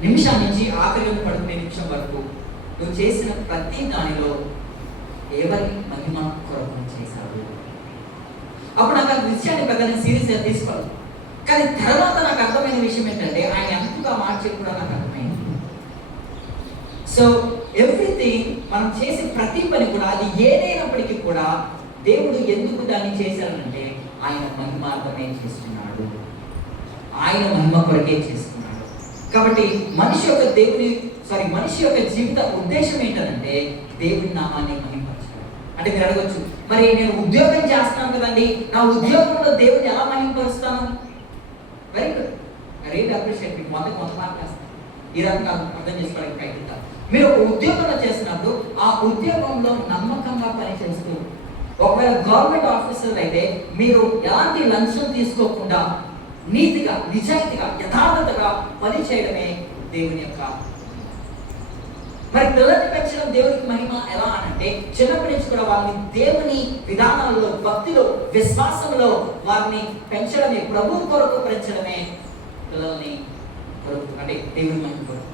నిమిషం నుంచి ఆఖరి పడుకునే నిమిషం వరకు నువ్వు చేసిన ప్రతి దానిలో ఎవరి మహిమ కొరకు చేశావు? అప్పుడు నాకు ఆ విషయాన్ని పెద్దగా సీరియస్గా తీసుకోవాలి. కానీ తర్వాత నాకు అర్థమైన విషయం ఏంటంటే, ఆయన ఎంతగా మార్చేది కూడా నాకు అర్థమైంది. సో ఎవ్రీథింగ్ మనం చేసే ప్రతి పని కూడా, అది ఏదైనప్పటికీ కూడా దేవుడు ఎందుకు దాన్ని చేశారంటే ఆయన మహిమార్థమే చేస్తున్నాడు, ఆయన మహిమ కొరకే చేస్తున్నాడు. కాబట్టి మనిషి యొక్క జీవిత ఉద్దేశం ఏంటంటే దేవుని నామాన్ని మహిమపరచడం. అంటే మీరు అడగచ్చు, మరి నేను ఉద్యోగం చేస్తున్నాను కదండి, నా ఉద్యోగంలో దేవుని ఎలా మహిమపరుస్తాను? Very good, really appreciate. మీకు మొదటి మార్క్ వేస్తాను. ఈ రకంగా అర్థం చేసుకోవడానికి ప్రయత్నిద్దాం. మీరు ఒక ఉద్యోగంలో చేసినప్పుడు ఆ ఉద్యోగంలో నమ్మకంగా పనిచేస్తూ, ఒకవేళ గవర్నమెంట్ ఆఫీసర్లు అయితే మీరు ఎలాంటి లంచం తీసుకోకుండా నీతిగా, నిజాయితీగా, యథార్థతగా పని చేయడమే దేవుని యొక్క. మరి పిల్లల్ని పెంచడం దేవునికి మహిమ ఎలా అనంటే, చిన్నప్పటి నుంచి కూడా వారిని దేవుని విధానాల్లో, భక్తిలో, విశ్వాసంలో వారిని పెంచడమే, ప్రభు కొరకు పెంచడమే పిల్లల్ని కొరకు, అంటే దేవుని మహిమ కొరకు.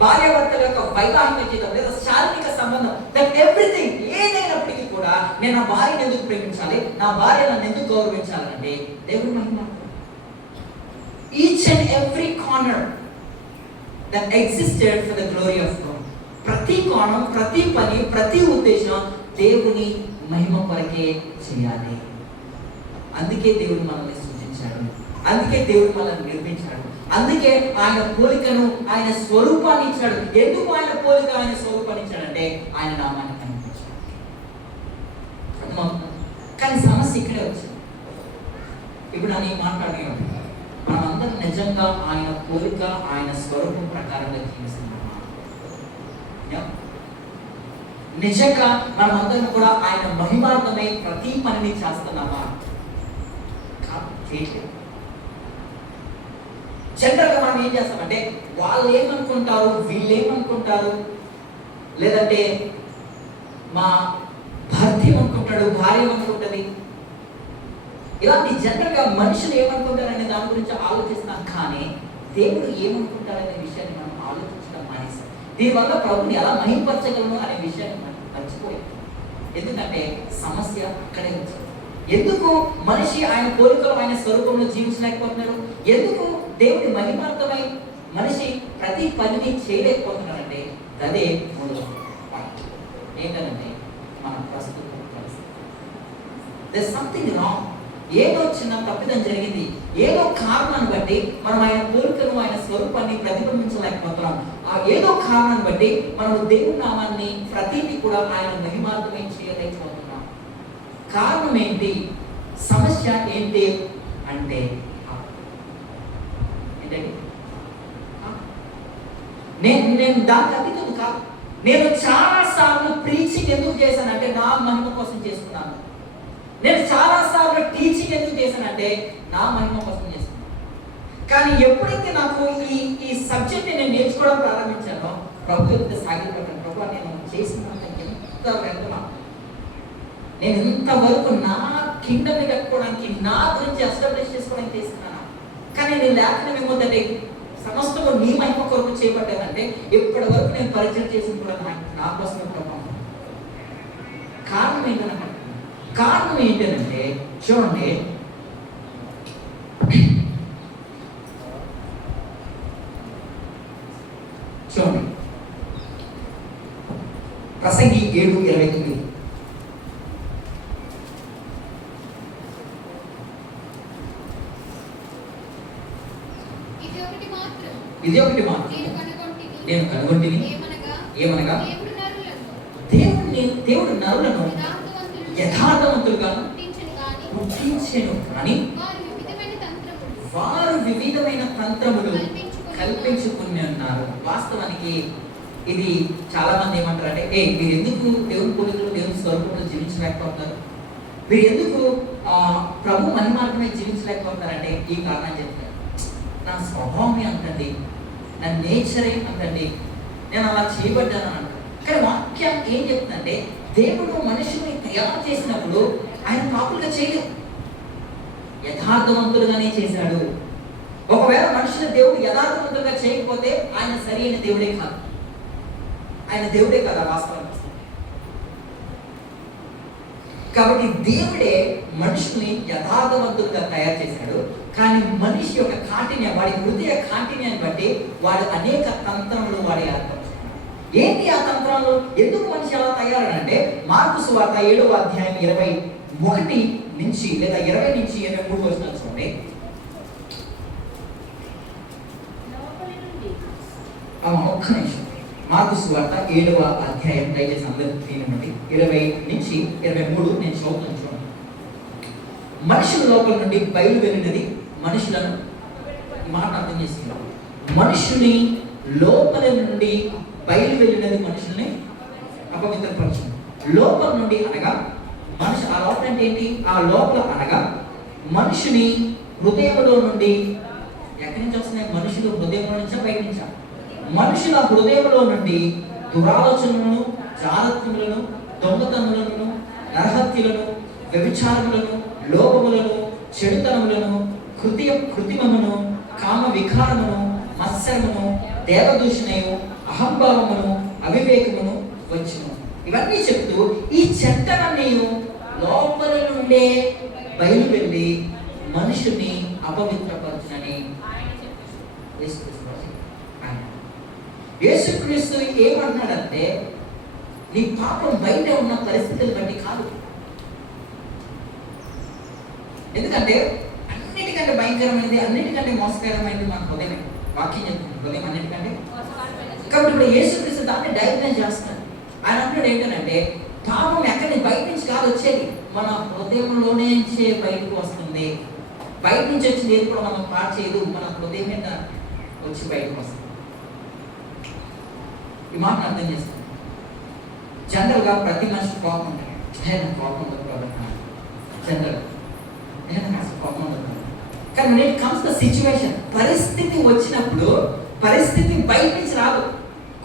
భార్యాభర్తల యొక్క వైవాహిక జీవితం లేదా శారీరక సంబంధం, దట్ ఎవ్రీథింగ్ ఏదైనప్పటికీ కూడా నేను నా భార్యను ఎందుకు ప్రేమించాలి, నా భార్య నన్ను ఎందుకు గౌరవించాలంటే దేవుని మహిమ. Each and every corner that existed for the glory of God. ప్రతి కోణం, ప్రతి పని, ప్రతి ఉద్దేశం దేవుని మహిమ కొరకే చేయాలి. అందుకే దేవుడు మనల్ని సృష్టించాడు, అందుకే దేవుడు మనల్ని నిర్మించాడు, అందుకే ఆయన పోలికను, ఆయన స్వరూపాన్ని ఇచ్చాడు. ఎందుకు ఆయన పోలిక, ఆయన స్వరూపాన్ని ఇచ్చాడంటే ఆయన నామాన్ని కనిపించాడు. అర్థమవుతుంది? కానీ సమస్య ఇక్కడే వచ్చింది. ఇప్పుడు నేను మాట్లాడే మనం అందరం నిజంగా ఆయన పోలిక, ఆయన స్వరూపం ప్రకారంగా జీవిస్తున్నామా? నిజంగా మనం అందరం కూడా ఆయన మహిమార్థమై ప్రతి పనిని చేస్తున్నామా? చేయట్లేదు. జనరల్గా మనం ఏం చేస్తామంటే, వాళ్ళు ఏమనుకుంటారు, వీళ్ళు ఏమనుకుంటారు, లేదంటే మా భర్త ఏమనుకుంటాడు, భార్య ఏమనుకుంటుంది, ఇలాంటి జనరల్గా మనుషులు ఏమనుకుంటారనే దాని గురించి ఆలోచిస్తాం. కానీ దేవుడు ఏమనుకుంటారనే విషయాన్ని మనం ఆలోచించడం మానేస్తాం. దీనివల్ల ప్రభుని ఎలా మహిమపరచగలము అనే విషయాన్ని మనం మర్చిపోయాం. ఎందుకంటే సమస్య అక్కడే వచ్చింది. ఎందుకు మనిషి ఆయన పోలికలో, ఆయన స్వరూపంలో జీవించలేకపోతున్నారు? ఎందుకు దేవుడి మహిమార్థమై మనిషి ప్రతి పనిని చేయలేకపోతున్నారంటే అదే మూడవ పాయింట్. ఏంటంటే మన ప్రస్తుత పరిస్థితి. There something wrong. ఏదో చిన్న తప్పిదం జరిగింది, ఏదో కారణాన్ని బట్టి మనం ఆయన పోలికను, ఆయన స్వరూపాన్ని ప్రతిబింబించలేకపోతున్నాం. ఆ ఏదో కారణాన్ని బట్టి మనం దేవుడి నామాన్ని ప్రతిదీ కూడా ఆయన మహిమార్థమై చేయలేకపోతున్నాం. కారణం ఏంటి, సమస్య ఏంటి అంటే నేను దానికి అతీతుడు కాదు. నేను చాలా సార్లు ప్రీచింగ్ ఎందుకు చేశానంటే నా మహిమ కోసం చేసుకున్నాను. నేను చాలా సార్లు టీచింగ్ ఎందుకు చేశానంటే నా మహిమ కోసం చేసుకున్నాను. కానీ ఎప్పుడైతే నాకు ఈ సబ్జెక్ట్ నేను నేర్చుకోవడం ప్రారంభించానో, ప్రభు ఎంత సాగిపోతాను, ప్రభు నేను చేసినంత ఎంత వెళ్తున్నా, నేను ఇంతవరకు నా కింగ్డమ్ని కట్టుకోవడానికి, నా గురించి ఎస్టాబ్లిష్ చేసుకోవడానికి చేస్తున్నాను. కానీ నేను లేకుండా ఏమవుతుందంటే, సమస్తము నీ మహిమ కొరకు చేపట్టానంటే ఇప్పటి వరకు నేను పరిచయం చేసిన కూడా నా కోసమే ప్రభావం. కారణం ఏంటంటే, కారణం ఏంటంటే చూడండి, ప్రసంగి 7:29. ఇది ఒకటి మాత్రం నేను కనుగొంటిని, ఏమనగా దేవుడు నరులను యథార్థవంతులుగా పుట్టించెను, కానీ వారు వివిధమైన తంత్రములు కల్పించుకుని ఉన్నారు. వాస్తవానికి ఇది చాలా మంది ఏమంటారు అంటే, మీరు ఎందుకు దేవుని పోలికలు దేవుని స్వరూపంలో జీవించలేకపోతున్నారు, మీరు ఎందుకు ప్రభు మహిమార్గమే జీవించలేకపోతున్నారంటే ఈ కారణం చెప్తారు. నా స్వభావమే అంతండి, నా నేచరే అంతండి, నేను అలా చేయబడ్డాను అంటారు. కానీ వాక్యం ఏం చెప్తుందంటే, దేవుడు మనుషుని తయారు చేసినప్పుడు ఆయన పాపులుగా చేయలేదు, యథార్థవంతులుగానే చేశాడు. ఒకవేళ మనుషుల దేవుడు యథార్థవంతులుగా చేయకపోతే ఆయన సరి అయిన దేవుడే కాదు, ఆయన దేవుడే కదా వాస్తవం. కాబట్టి దేవుడే మనుషుల్ని యథార్థవంతులుగా తయారు చేశాడు. కానీ మనిషి యొక్క కాఠిన్యం, వాడి హృదయ కాఠిన్యాన్ని బట్టి వాడు అనేక తంత్రములు వాడి ఏర్పరుచుకున్నాడు. ఏంటి ఆ తంత్రాలు? ఎందుకు మనిషి అలా తయారంటే, మార్కు సువార్త 7వ అధ్యాయం 21 నుంచి లేదా 20 నుంచి 23 వచనాలు చూడండి. ఒక్క నిమిషం. మార్కు సువార్త 7వ అధ్యాయం, దయచేసి అందరూ వినండి. 20 నుంచి 23 నేను చదువుతాను చూడండి. మనుషుల లోపల నుండి బయలు వెళ్ళినది మనుషులను, మాట అర్థం చేసుకున్నాం, మనుషుని లోపల నుండి బయలు వెళ్ళినది మనుషుల్ని అపవిత్రపరచును. లోపల నుండి అనగా మనిషి, ఆ లోపల అంటే ఏంటి? ఆ లోపల అనగా మనుషుని హృదయంలో నుండి. ఎక్కడి నుంచి వస్తున్నాయి? మనుషులు హృదయంలో నుంచా బయట నుంచా? మనుషుల హృదయంలో నుండి దురాలోచనలను, జారత్వములను, దొంగతనములను, నరహత్యలను, వ్యభిచారములను, లోపములను, చెడుతనములను, కృత్రిమమును, కామ వికారమును, మత్సరమును, దేవదూషణయు, అహంభావమును, అవివేకమును వచ్చును. ఇవన్నీ చెప్తూ ఈ చెడ్డవన్నీ లోపల నుండే బయలు వెళ్ళి మనుషుని అపవిత్రపరచునని యేసుక్రీస్తు ఏమన్నాడంటే, నీ పాపం బయట ఉన్న పరిస్థితులు బట్టి కాదు. ఎందుకంటే అన్నిటికంటే భయంకరమైనది, అన్నిటికంటే మోసకరమైనది మన హృదయమే. వాక్యం చెప్తుంది హృదయం అన్నిటికంటే. కాబట్టి ఇప్పుడు యేసుక్రీస్తు దాన్ని డయాగ్నైజ్ చేస్తున్నాడు. ఆయన అంటున్నాడు ఏంటంటే, పాపం ఎక్కడి బయట నుంచి కాదు వచ్చేది, మన హృదయంలోనే నుంచే బయటకు వస్తుంది. బయట నుంచి వచ్చింది ఏది కూడా మనం పాడు చేయదు, మన హృదయం మీద వచ్చి బయటకు వస్తుంది. ఈ మాటను అర్థం చేస్తాం. జనరల్గా ప్రతి మనిషి కోపం ఉంటుంది. కోపం ఉండదు కాబట్టి జనరల్ కోపం ఉండదు. కానీ when it comes the situation, పరిస్థితి వచ్చినప్పుడు పరిస్థితి బయట నుంచి రాదు,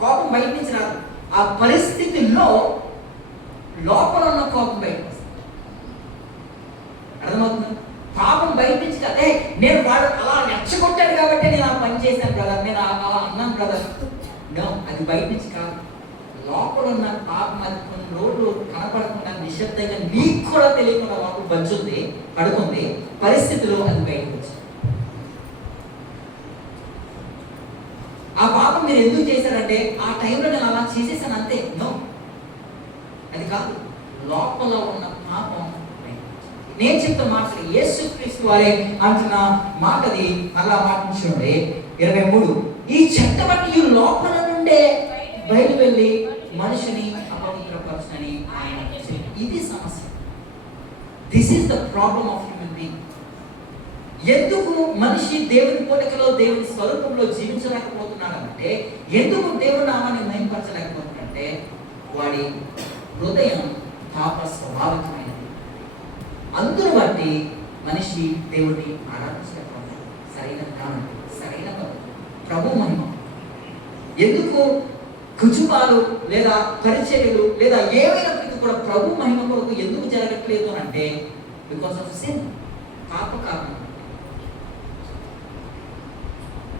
కోపం బయట నుంచి రాదు. ఆ పరిస్థితిలో లోపల ఉన్న కోపం బయట వస్తుంది. అర్థమవుతుంది? పాపం బయట నుంచి కదే, నేను వాడు అలా రెచ్చగొట్టాడు కాబట్టి నేను ఆ పని చేశాను బ్రదర్, నేను అలా అన్నాను బ్రదర్. నో, అది బయట నుంచి కాదు, లోపల ఉన్న పాపం. అది కొన్ని రోజులు కనపడకుండా నిశ్శబ్దంగా నీకు కూడా తెలియకుండా లోపల బంచుంది, పడుకుంది, పరిస్థితిలో అది బయటకు వచ్చింది. ఆ పాపం మీరు ఎందుకు చేశారంటే, ఆ టైంలో నేను అలా చేసేసాను అంతే. నో, అది కాదు, లోపల ఉన్న పాపం. నేను చెప్తున్న మాట యేసుక్రీస్తు వారే అంటున్న మాటది. అలా మాట చూడండి 23. ఈ చెడ్డవన్నీ లోపల నుండే బయలు వెళ్ళి మనిషిని అపవిత్రపరచునని ఆయన. ఇది సమస్య. This is the problem of human being. ఎందుకు మనిషి దేవుని పోలికలో దేవుని స్వరూపంలో జీవించలేకపోతున్నాడంటే, ఎందుకు దేవుని నామాన్ని మహిమపరచలేకపోతున్నాడంటే, వాడి హృదయం పాప స్వభావికమైనది. అందును బట్టి మనిషి దేవుడిని ఆరాధించలేకపోతున్నాడు. సరైన జ్ఞానం, సరైన ప్రభు మహిమ. ఎందుకు కుచుబాలు లేదా పరిచర్యలు లేదా ఏమైనప్పటికీ కూడా ప్రభు మహిమ కొరకు ఎందుకు జరగట్లేదు అంటే, బికాస్ ఆఫ్ సిన్. పాప కారణం.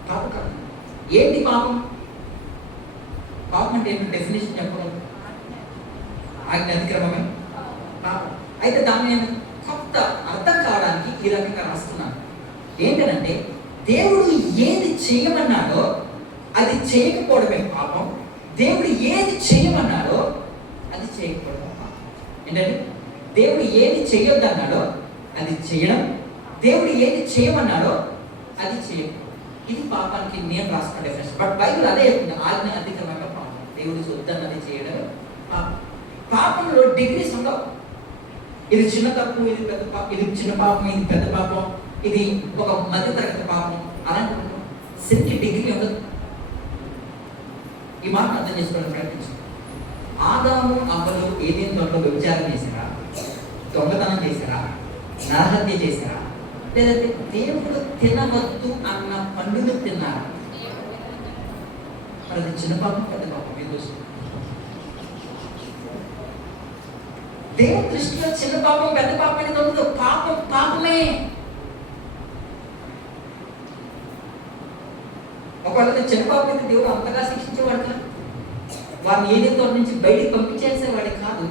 పాప కారణం ఏంటి? పాపం. పాపం అంటే ఏంటి? డెఫినేషన్ చెప్పగలరు? ఆజ్ఞ అతిక్రమమే పాపం. అయితే దాన్ని నేను కొత్త అర్థం కావడానికి ఈ రకంగా రాస్తున్నాను. ఏంటంటే, దేవుడు ఏది చేయమన్నాడో అది చేయకపోవడమే పాపం, దేవుడు ఏది చేయమన్నాడో అది చేయకపోవడం పాపం. ఏంటంటే, దేవుడు ఏది చేయొద్దన్నాడో అది చేయడం, దేవుడు ఏది చేయమన్నాడో అది చేయకపోవడం. ఇది పాపానికి నేను రాసిన డెఫినేషన్. బట్ బైబిల్ అదే చెప్తుంది, ఆజ్ఞ అధికమైన పాపం. దేవుడు వద్దన్నది చేయడం పాపం. పాపంలో డిగ్రీస్ ఉండవు. ఇది చిన్న తప్పు, ఇది పెద్ద పాపం, ఇది చిన్న పాపం, ఇది పెద్ద పాపం. ఇది ఒక మధ్య తరగతి పాపం, అలాంటి సిన్కి డిగ్రీ ఉండదు. ఈ మాట అర్థం చేసుకోవడానికి ప్రయత్నించారు. ఆదాము అవ్వలు ఏదేని తోటలో వ్యభిచారం చేశారా, దొంగతనం చేశారా, నరహత్య చేశారా, లేదంటే దేవుడు తినవద్దు అన్న పండును తిన్నారా? మరి అది చిన్న పాపం పెద్ద పాపం మీ దృష్టి? దేవుని దృష్టిలో చిన్న పాపం పెద్ద పాపం అనేది ఉండదు. పాపం పాపమే. ఒకవేళ చిన్న పాపం అయితే దేవుడు అంతగా శిక్షించేవాడు కాదు. వారిని ఏదైతే నుంచి బయటికి పంపించేసేవాడే కాదు.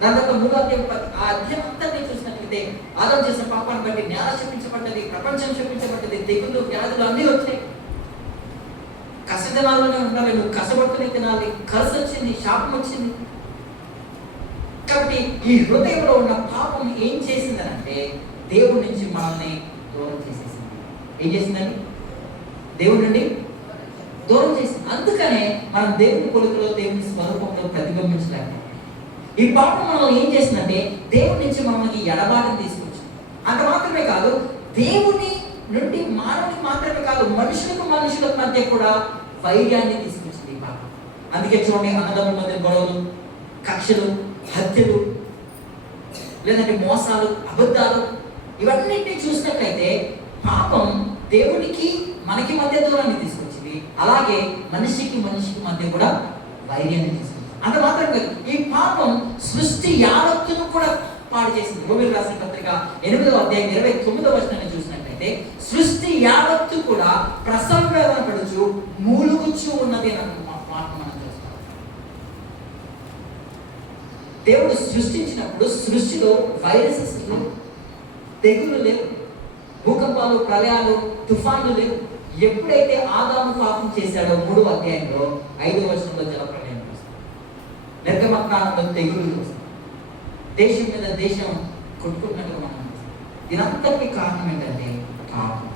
దాని తర్వాత 3వ అధ్యాయం ఆ అధ్యాయం అంతా నేను చూసినట్లయితే ఆదాము చేసిన పాపాన్ని బట్టి నేల శపించబడ్డది, ప్రపంచం శపించబడ్డది, తెగులు వ్యాధులు అన్నీ వచ్చాయి. కష్టదినాల్లోనే ఉండాలి, నువ్వు కష్టపడుతూనే తినాలి, కలిసి వచ్చింది, శాపం వచ్చింది. కాబట్టి ఈ హృదయంలో ఉన్న పాపం ఏం చేసిందనంటే దేవుడి నుంచి మనల్ని దూరం చేసేసింది. ఏం చేసిందండి? దేవుడి నుండి దూరం చేసింది. అందుకనే మనం దేవుని పోలికలో, దేవుని స్వరూపంలో ప్రతిబింబించలేకపోతాం. ఈ పాపం మనల్ని ఏం చేసిందంటే దేవుడి నుంచి మనకి ఎడబాటుని తీసుకొచ్చింది. అంత మాత్రమే కాదు, దేవుని నుండి మానవునికి మాత్రమే కాదు, మనుషులకు మనుషుల మధ్య కూడా వైర్యాన్ని తీసుకొచ్చింది ఈ పాపం. అందుకే చూడండి, అన్నదమ్ముల మధ్య గొడవలు, కక్షలు, హత్యలు, లేదంటే మోసాలు, అబద్ధాలు, ఇవన్నిటిని చూసినట్లయితే పాపం దేవునికి మనకి మధ్య దూరాన్ని తీసుకొచ్చింది. అలాగే మనిషికి మధ్య కూడా వైర్యాన్ని తీసుకొచ్చింది. అంత మాత్రం కాదు, ఈ పాపం సృష్టి యావత్తును కూడా పాడు చేసింది. రోమిలకు రాసిన పత్రిక 8వ అధ్యాయం 29వ వచనాన్ని చూసినట్లయితే సృష్టి యావత్తు కూడా ప్రసంవేదన పడుచు మూలుగుచ్చు ఉన్నది అన్న మాట మనం చూస్తాం. దేవుడు సృష్టించినప్పుడు సృష్టిలో వైరసెస్ లేవు, తెగులు లేవు, భూకంపాలు, ప్రళయాలు, తుఫాన్లు లేవు. ఎప్పుడైతే ఆదాము పాపం చేశాడో 3వ అధ్యాయంలో 5వ వచనంలో జలప్రళయం వస్తుంది, నిర్గమకాండంలో తెగులు వస్తుంది, దేశం మీద దేశం కొట్టుకున్నట్టుగా మనం దీనంతటికీ కారణం ఏంటంటే పాపం,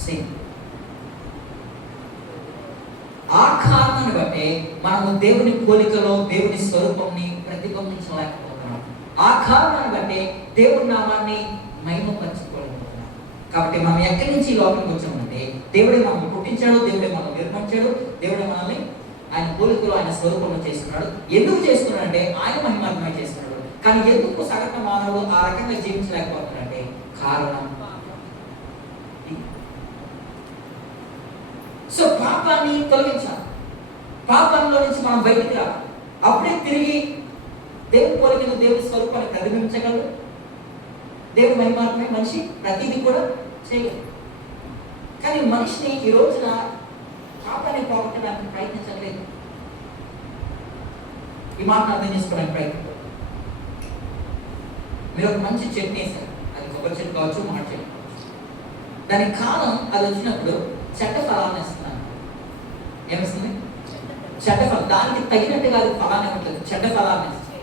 సిన్. ఆ కారణాన్ని బట్టే మనము దేవుని పోలికలో దేవుని స్వరూపంని ప్రతిబింబించలేకపోతున్నాం. ఆ కారణాన్ని బట్టే దేవుని నామాన్ని మహిమపరచుకోలేకపోతున్నాం. కాబట్టి మనం ఎక్కడి నుంచి ఈ లోకంకి వచ్చామంటే దేవుడే మనల్ని పుట్టించాడు, దేవుడే మనల్ని నిర్మించాడు, దేవుడే మనల్ని ఆయన పోలికలో ఆయన స్వరూపంలో చేసుకున్నాడు. ఎందుకు చేసుకున్నాడు అంటే ఆయన మహిమాత్మై చేసుకున్నాడు. కానీ ఎందుకు సగటు మానవుడు ఆ రకంగా జీవించలేకపోతున్నాడంటే కారణం. సో పాపాన్ని తొలగించాలి, పాపంలో నుంచి మనం బయటికి రావాలి. అప్పుడే తిరిగి దేవుని పోలికను, దేవుని స్వరూపాన్ని ప్రతిబింబించగలరు. దేవుని మహిమాత్మై మనిషి ప్రతిదీ కూడా చేయగలరు. కానీ మనిషిని ఈ రోజున పాపాన్ని పోగొట్టడానికి ప్రయత్నించలేదు. ఈ మాటను అర్థం చేసుకోవడానికి ప్రయత్నం. మీరు ఒక మంచి చెట్టు వేసారు, అది కొబ్బరి చెట్టు కావచ్చు, మాట చెట్టు కావచ్చు. దాని కాలం అది వచ్చినప్పుడు చెడ్డ ఫలాన్ని ఇస్తున్నాను. ఏమిస్తుంది? చెడ్డ ఫలం. దానికి తగినట్టుగా అది ఫలాన్ని ఉంటుంది. చెడ్డ ఫలాన్ని ఇస్తుంది,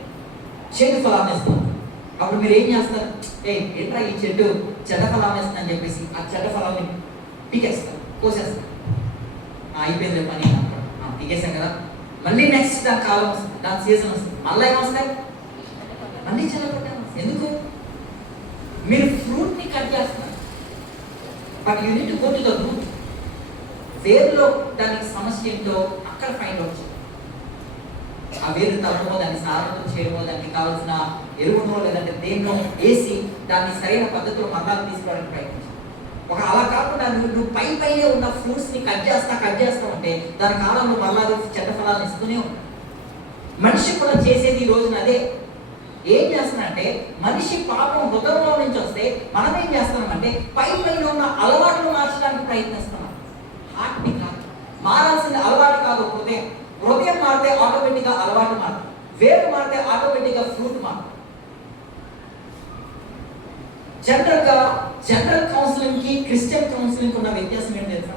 చెడు ఫలాన్ని ఇస్తుంది. అప్పుడు మీరు ఏం చేస్తారు? ఏంట్రా ఈ చెట్టు చెడ్డ ఫలాన్ని ఇస్తుందని చెప్పేసి ఆ చెడ్డ ఫలాన్ని పీకేస్తారు, కోసేస్తారు. అయిపోయింది పని అంటారు, పీకేసాం కదా. మళ్ళీ నెక్స్ట్ దాని కాలం వస్తుంది, దాని సీజన్ వస్తుంది, మళ్ళీ ఏమొస్తాయి? మళ్ళీ చెడ్డ. ఎందుకు? మీరు ఫ్రూట్ని కట్ చేస్తున్నారు, but you need to go to the root. వేరులో దానికి సమస్య ఏంటో అక్కడ ఫైండ్ అవుట్. ఆ వేరు తలమో, దాన్ని సారంతో చేయడమో, దానికి కావాల్సిన ఎరువునో లేదంటే దేన్నో వేసి దాన్ని సరైన పద్ధతిలో మరణాలు తీసుకోవడానికి ప్రయత్నించాలి. ఒక అలా కాకుండా నువ్వు పైనే ఉన్న ఫ్రూట్స్ని కట్ చేస్తావు అంటే దాని కాలంలో మళ్ళా చెడ్డ ఫలాలను ఇస్తూనే ఉంటాయి. మనిషి కూడా చేసేది ఈ రోజున అదే. ఏం చేస్తున్నానంటే మనిషి పాపం హృదయంలో నుంచి వస్తే మనం ఏం చేస్తున్నామంటే పైన ఉన్న అలవాట్లు మార్చడానికి ప్రయత్నిస్తున్నాం. హార్ట్ని కాదు, మారాల్సిన అలవాటు కాదు హృదయం. హృదయం మారితే ఆటోమేటిక్గా అలవాటు మారు, వేరు మారితే ఆటోమేటిక్గా ఫ్రూట్ మారు. జనరల్ కౌన్సిలింగ్ కి క్రిస్టియన్ కౌన్సిలింగ్ ఉన్న వ్యత్యాసం ఏంటి తెలుసా?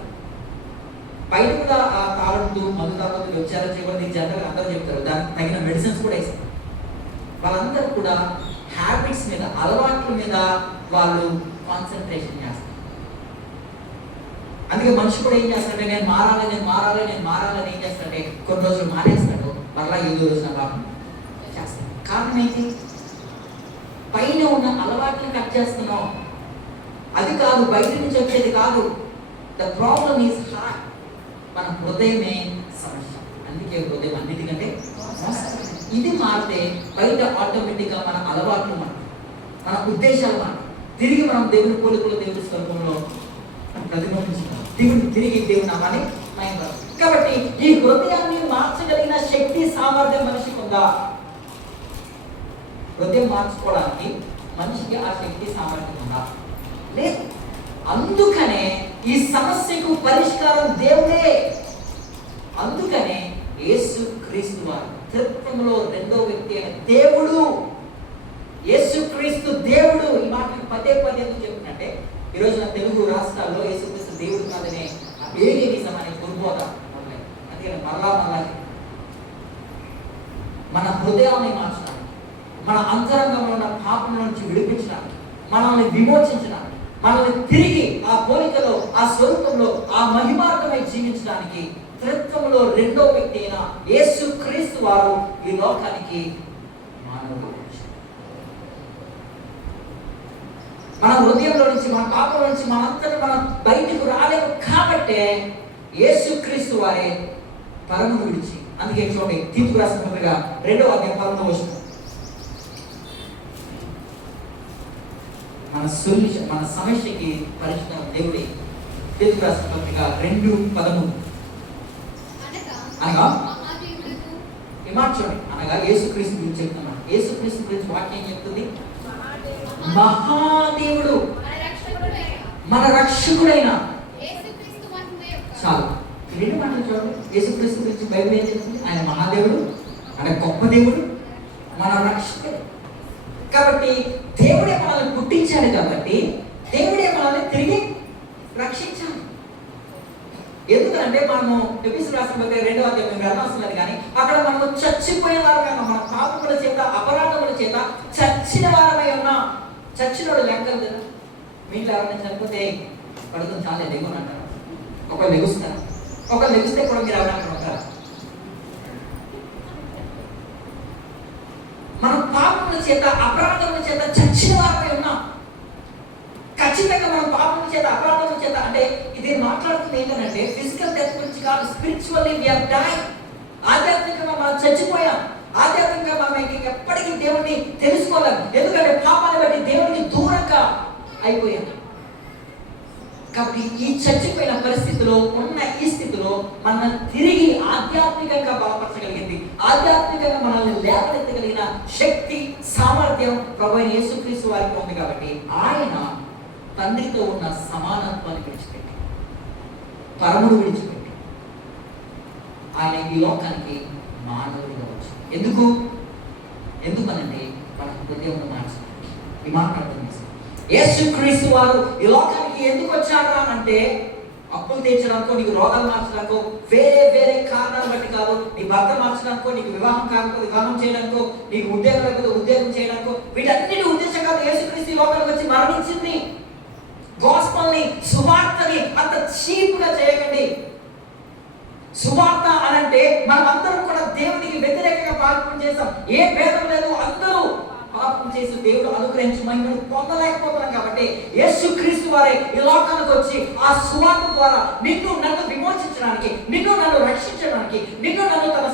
బయట కూడా ఆ తాగుడు, మందు తాగుతులు, వ్యభిచారం చేయకూడదు జనరల్ అందరూ చెప్తారు, దానికి తగిన మెడిసిన్స్ కూడా ఇస్తారు. వాళ్ళందరూ కూడా హ్యాబిట్స్ మీద, అలవాట్ల మీద వాళ్ళు కాన్సన్ట్రేషన్ చేస్తారు. అందుకే మనిషి కూడా ఏం చేస్తాడంటే నేను మారాలని ఏం చేస్తాడంటే కొన్ని రోజులు మానేస్తాడు, మరలా ఏదో రోజున పాపం చేస్తాడు. కారణం ఏంటి? పైన ఉన్న అలవాట్లను కట్ చేస్తున్నాం, అది కాదు, బయట నుంచి వచ్చేది కాదు. The problem is heart. మన హృదయమే సమస్య. అందుకే హృదయం అన్నిటికంటే ఇది మారితే బయట ఆటోమేటిక్గా మన అలవాట్లు మన ఉద్దేశాలు తిరిగి మనం దేవుని పోలికలు దేవుని స్వరూపంలో ప్రతిబింబించుతాం. తిరిగి దేవుని నామాన్ని మహిమపరుస్తాం. కాబట్టి ఈ హృదయాన్ని మార్చగలిగిన శక్తి సామర్థ్యం మనిషికి ఉందా? హృదయం మార్చుకోవడానికి మనిషికి ఆ శక్తి సామర్థ్యం ఉందా? లేదు. అందుకనే ఈ సమస్యకు పరిష్కారం దేవుడే. అందుకనే యేసు క్రీస్తు వారు త్రిత్వంలో రెండో వ్యక్తి అయిన దేవుడు. యేసు క్రీస్తు దేవుడు. ఈ మాటను పదే పదే ఎందుకు చెప్తున్నట్టే, ఈరోజు నా తెలుగు రాష్ట్రాల్లో యేసుక్రీస్తు దేవుడు కాదనే వేరే నిజమని దుర్బోధ. అందుకని మరలా మన హృదయాన్ని మార్చడానికి, మన అంతరంగంలో ఉన్న పాపం నుంచి విడిపించడానికి, మనల్ని విమోచించడానికి, మనల్ని తిరిగి ఆ పోలికలో, ఆ స్వరూపంలో, ఆ మహిమార్గమై జీవించడానికి త్రిత్వంలో రెండో వ్యక్తి అయిన యేసు క్రీస్తు వారు ఈ లోకానికి మానవుడు. మన హృదయంలో నుంచి, మన పాపం నుంచి మనంతటి మనం బయటకు రాలేము. కాబట్టే యేసు క్రీస్తు వారే పరమును విడిచి, అందుకే చూడండి తీర్పు రాసిన పత్రిక 2వ అధ్యాయం 11వ వచనం, మన సమస్యకి పరిష్కారం దేవుడే. తీర్పు రాసిన పత్రిక 2:13 అనగా ఈ మాట చూడండి, అనగా యేసుక్రీస్తు గురించి చెప్తున్నాను. యేసుక్రీస్తు గురించి వాక్యం చెప్తుంది, మహాదేవుడు మన రక్షకుడైన. చాలు, రెండు మాటలు చూడండి. యేసుక్రీస్తు గురించి బైబిల్ ఏం చెప్తుంది? ఆయన మహాదేవుడు, ఆయన గొప్ప దేవుడు, మన రక్షకుడు. కాబట్టి దేవుడే మనల్ని పుట్టించాడు. కాబట్టి దేవుడే మనల్ని తిరిగి రక్షించాలి. ఎందుకంటే మనము ఎఫెసీయులకు రాసిన పత్రిక 2వ అధ్యాయం వెళ్ళాల్సినది, కానీ అక్కడ మనము చచ్చిపోయిన వారమై ఉన్నాం. మన పాపముల చేత, అపరాధముల చేత చచ్చిన వారమై ఉన్నాం. చచ్చినోడు లెక్కలు కదా. మీ ఇంట్లో ఎవరైనా చనిపోతే పడుతుంది చాలా లెగుని అంటారు. ఒకళ్ళు లెగుస్తారు, ఒకళ్ళు లెగిస్తే కూడా మీరు ఎవరైనా ఉంటారు. మన పాపముల చేత, అపరాధముల చేత చచ్చిన వారమై ఉన్నాం. ఖచ్చితంగా మనం పాపముల చేత, అపరాధముల చేత, అంటే ఇది మాట్లాడుతుంది ఏంటంటే ఫిజికల్ డెత్ గురించి కాదు, స్పిరిచువల్లీ వి ఆర్ డైయింగ్. ఆధ్యాత్మికంగా మనం చచ్చిపోయాం. ఆధ్యాత్మికంగా మనం ఎప్పటికీ దేవుణ్ణి తెలుసుకోలేము. ఎందుకంటే పాపాన్ని బట్టి దేవునికి దూరంగా అయిపోయాం. కాబట్టి ఈ చచ్చిపోయిన పరిస్థితిలో ఉన్న ఈ స్థితిలో మన తిరిగి ఆధ్యాత్మికంగా బలపరచగలిగింది, ఆధ్యాత్మికంగా మనల్ని లేవనెత్తగలిగిన శక్తి, సామర్థ్యం ప్రభువైన యేసుక్రీస్తు వారికి ఉంది. కాబట్టి ఆయన తండ్రితో ఉన్న సమానత్వాన్ని విడిచిపెట్టి, పరముడు విడిచిపెట్టి ఆయన ఈ లోకానికి మానవుడిగా వచ్చాడు. ఎందుకనంటే మన హృదయం మార్చడానికి. ఈ మాట అర్థం చేసుకోండి. యేసుక్రీస్తు వారు ఈ లోకానికి ఎందుకు వచ్చాడు అంటే అప్పులు తీర్చడానికో, నీకు రోగాలు మార్చడానికో, వేరే కారణాలు బట్టి కాదు. నీ భర్త మార్చడానికో, నీకు వివాహం కాకపోతే వివాహం చేయడానికో, నీకు ఉద్యోగం లేకపోతే ఉద్యోగం చేయడానికో, వీటన్నిటి ఉద్దేశం కాదు. యేసుక్రీస్తు ఈ లోకానికి వచ్చి మరణించింది. గాస్పెల్ని, సువార్తని అంత చీప్గా చేయకండి. సువార్త అనంటే మనమందరం కూడా దేవునికి వ్యతిరేకంగా పాపం చేస్తాం. ఏ భేదం లేదు, అందరూ పాపం చేసి దేవుడు అనుగ్రహించి మహిమను పొందలేకపోతున్నాం. కాబట్టి యేసుక్రీస్తు వారే ఈ లోకానికి వచ్చి ఆ సువార్త ద్వారా నిన్ను నన్ను విమోచించడానికి, నిన్ను నన్ను రక్షించడానికి, నిన్ను నన్ను తన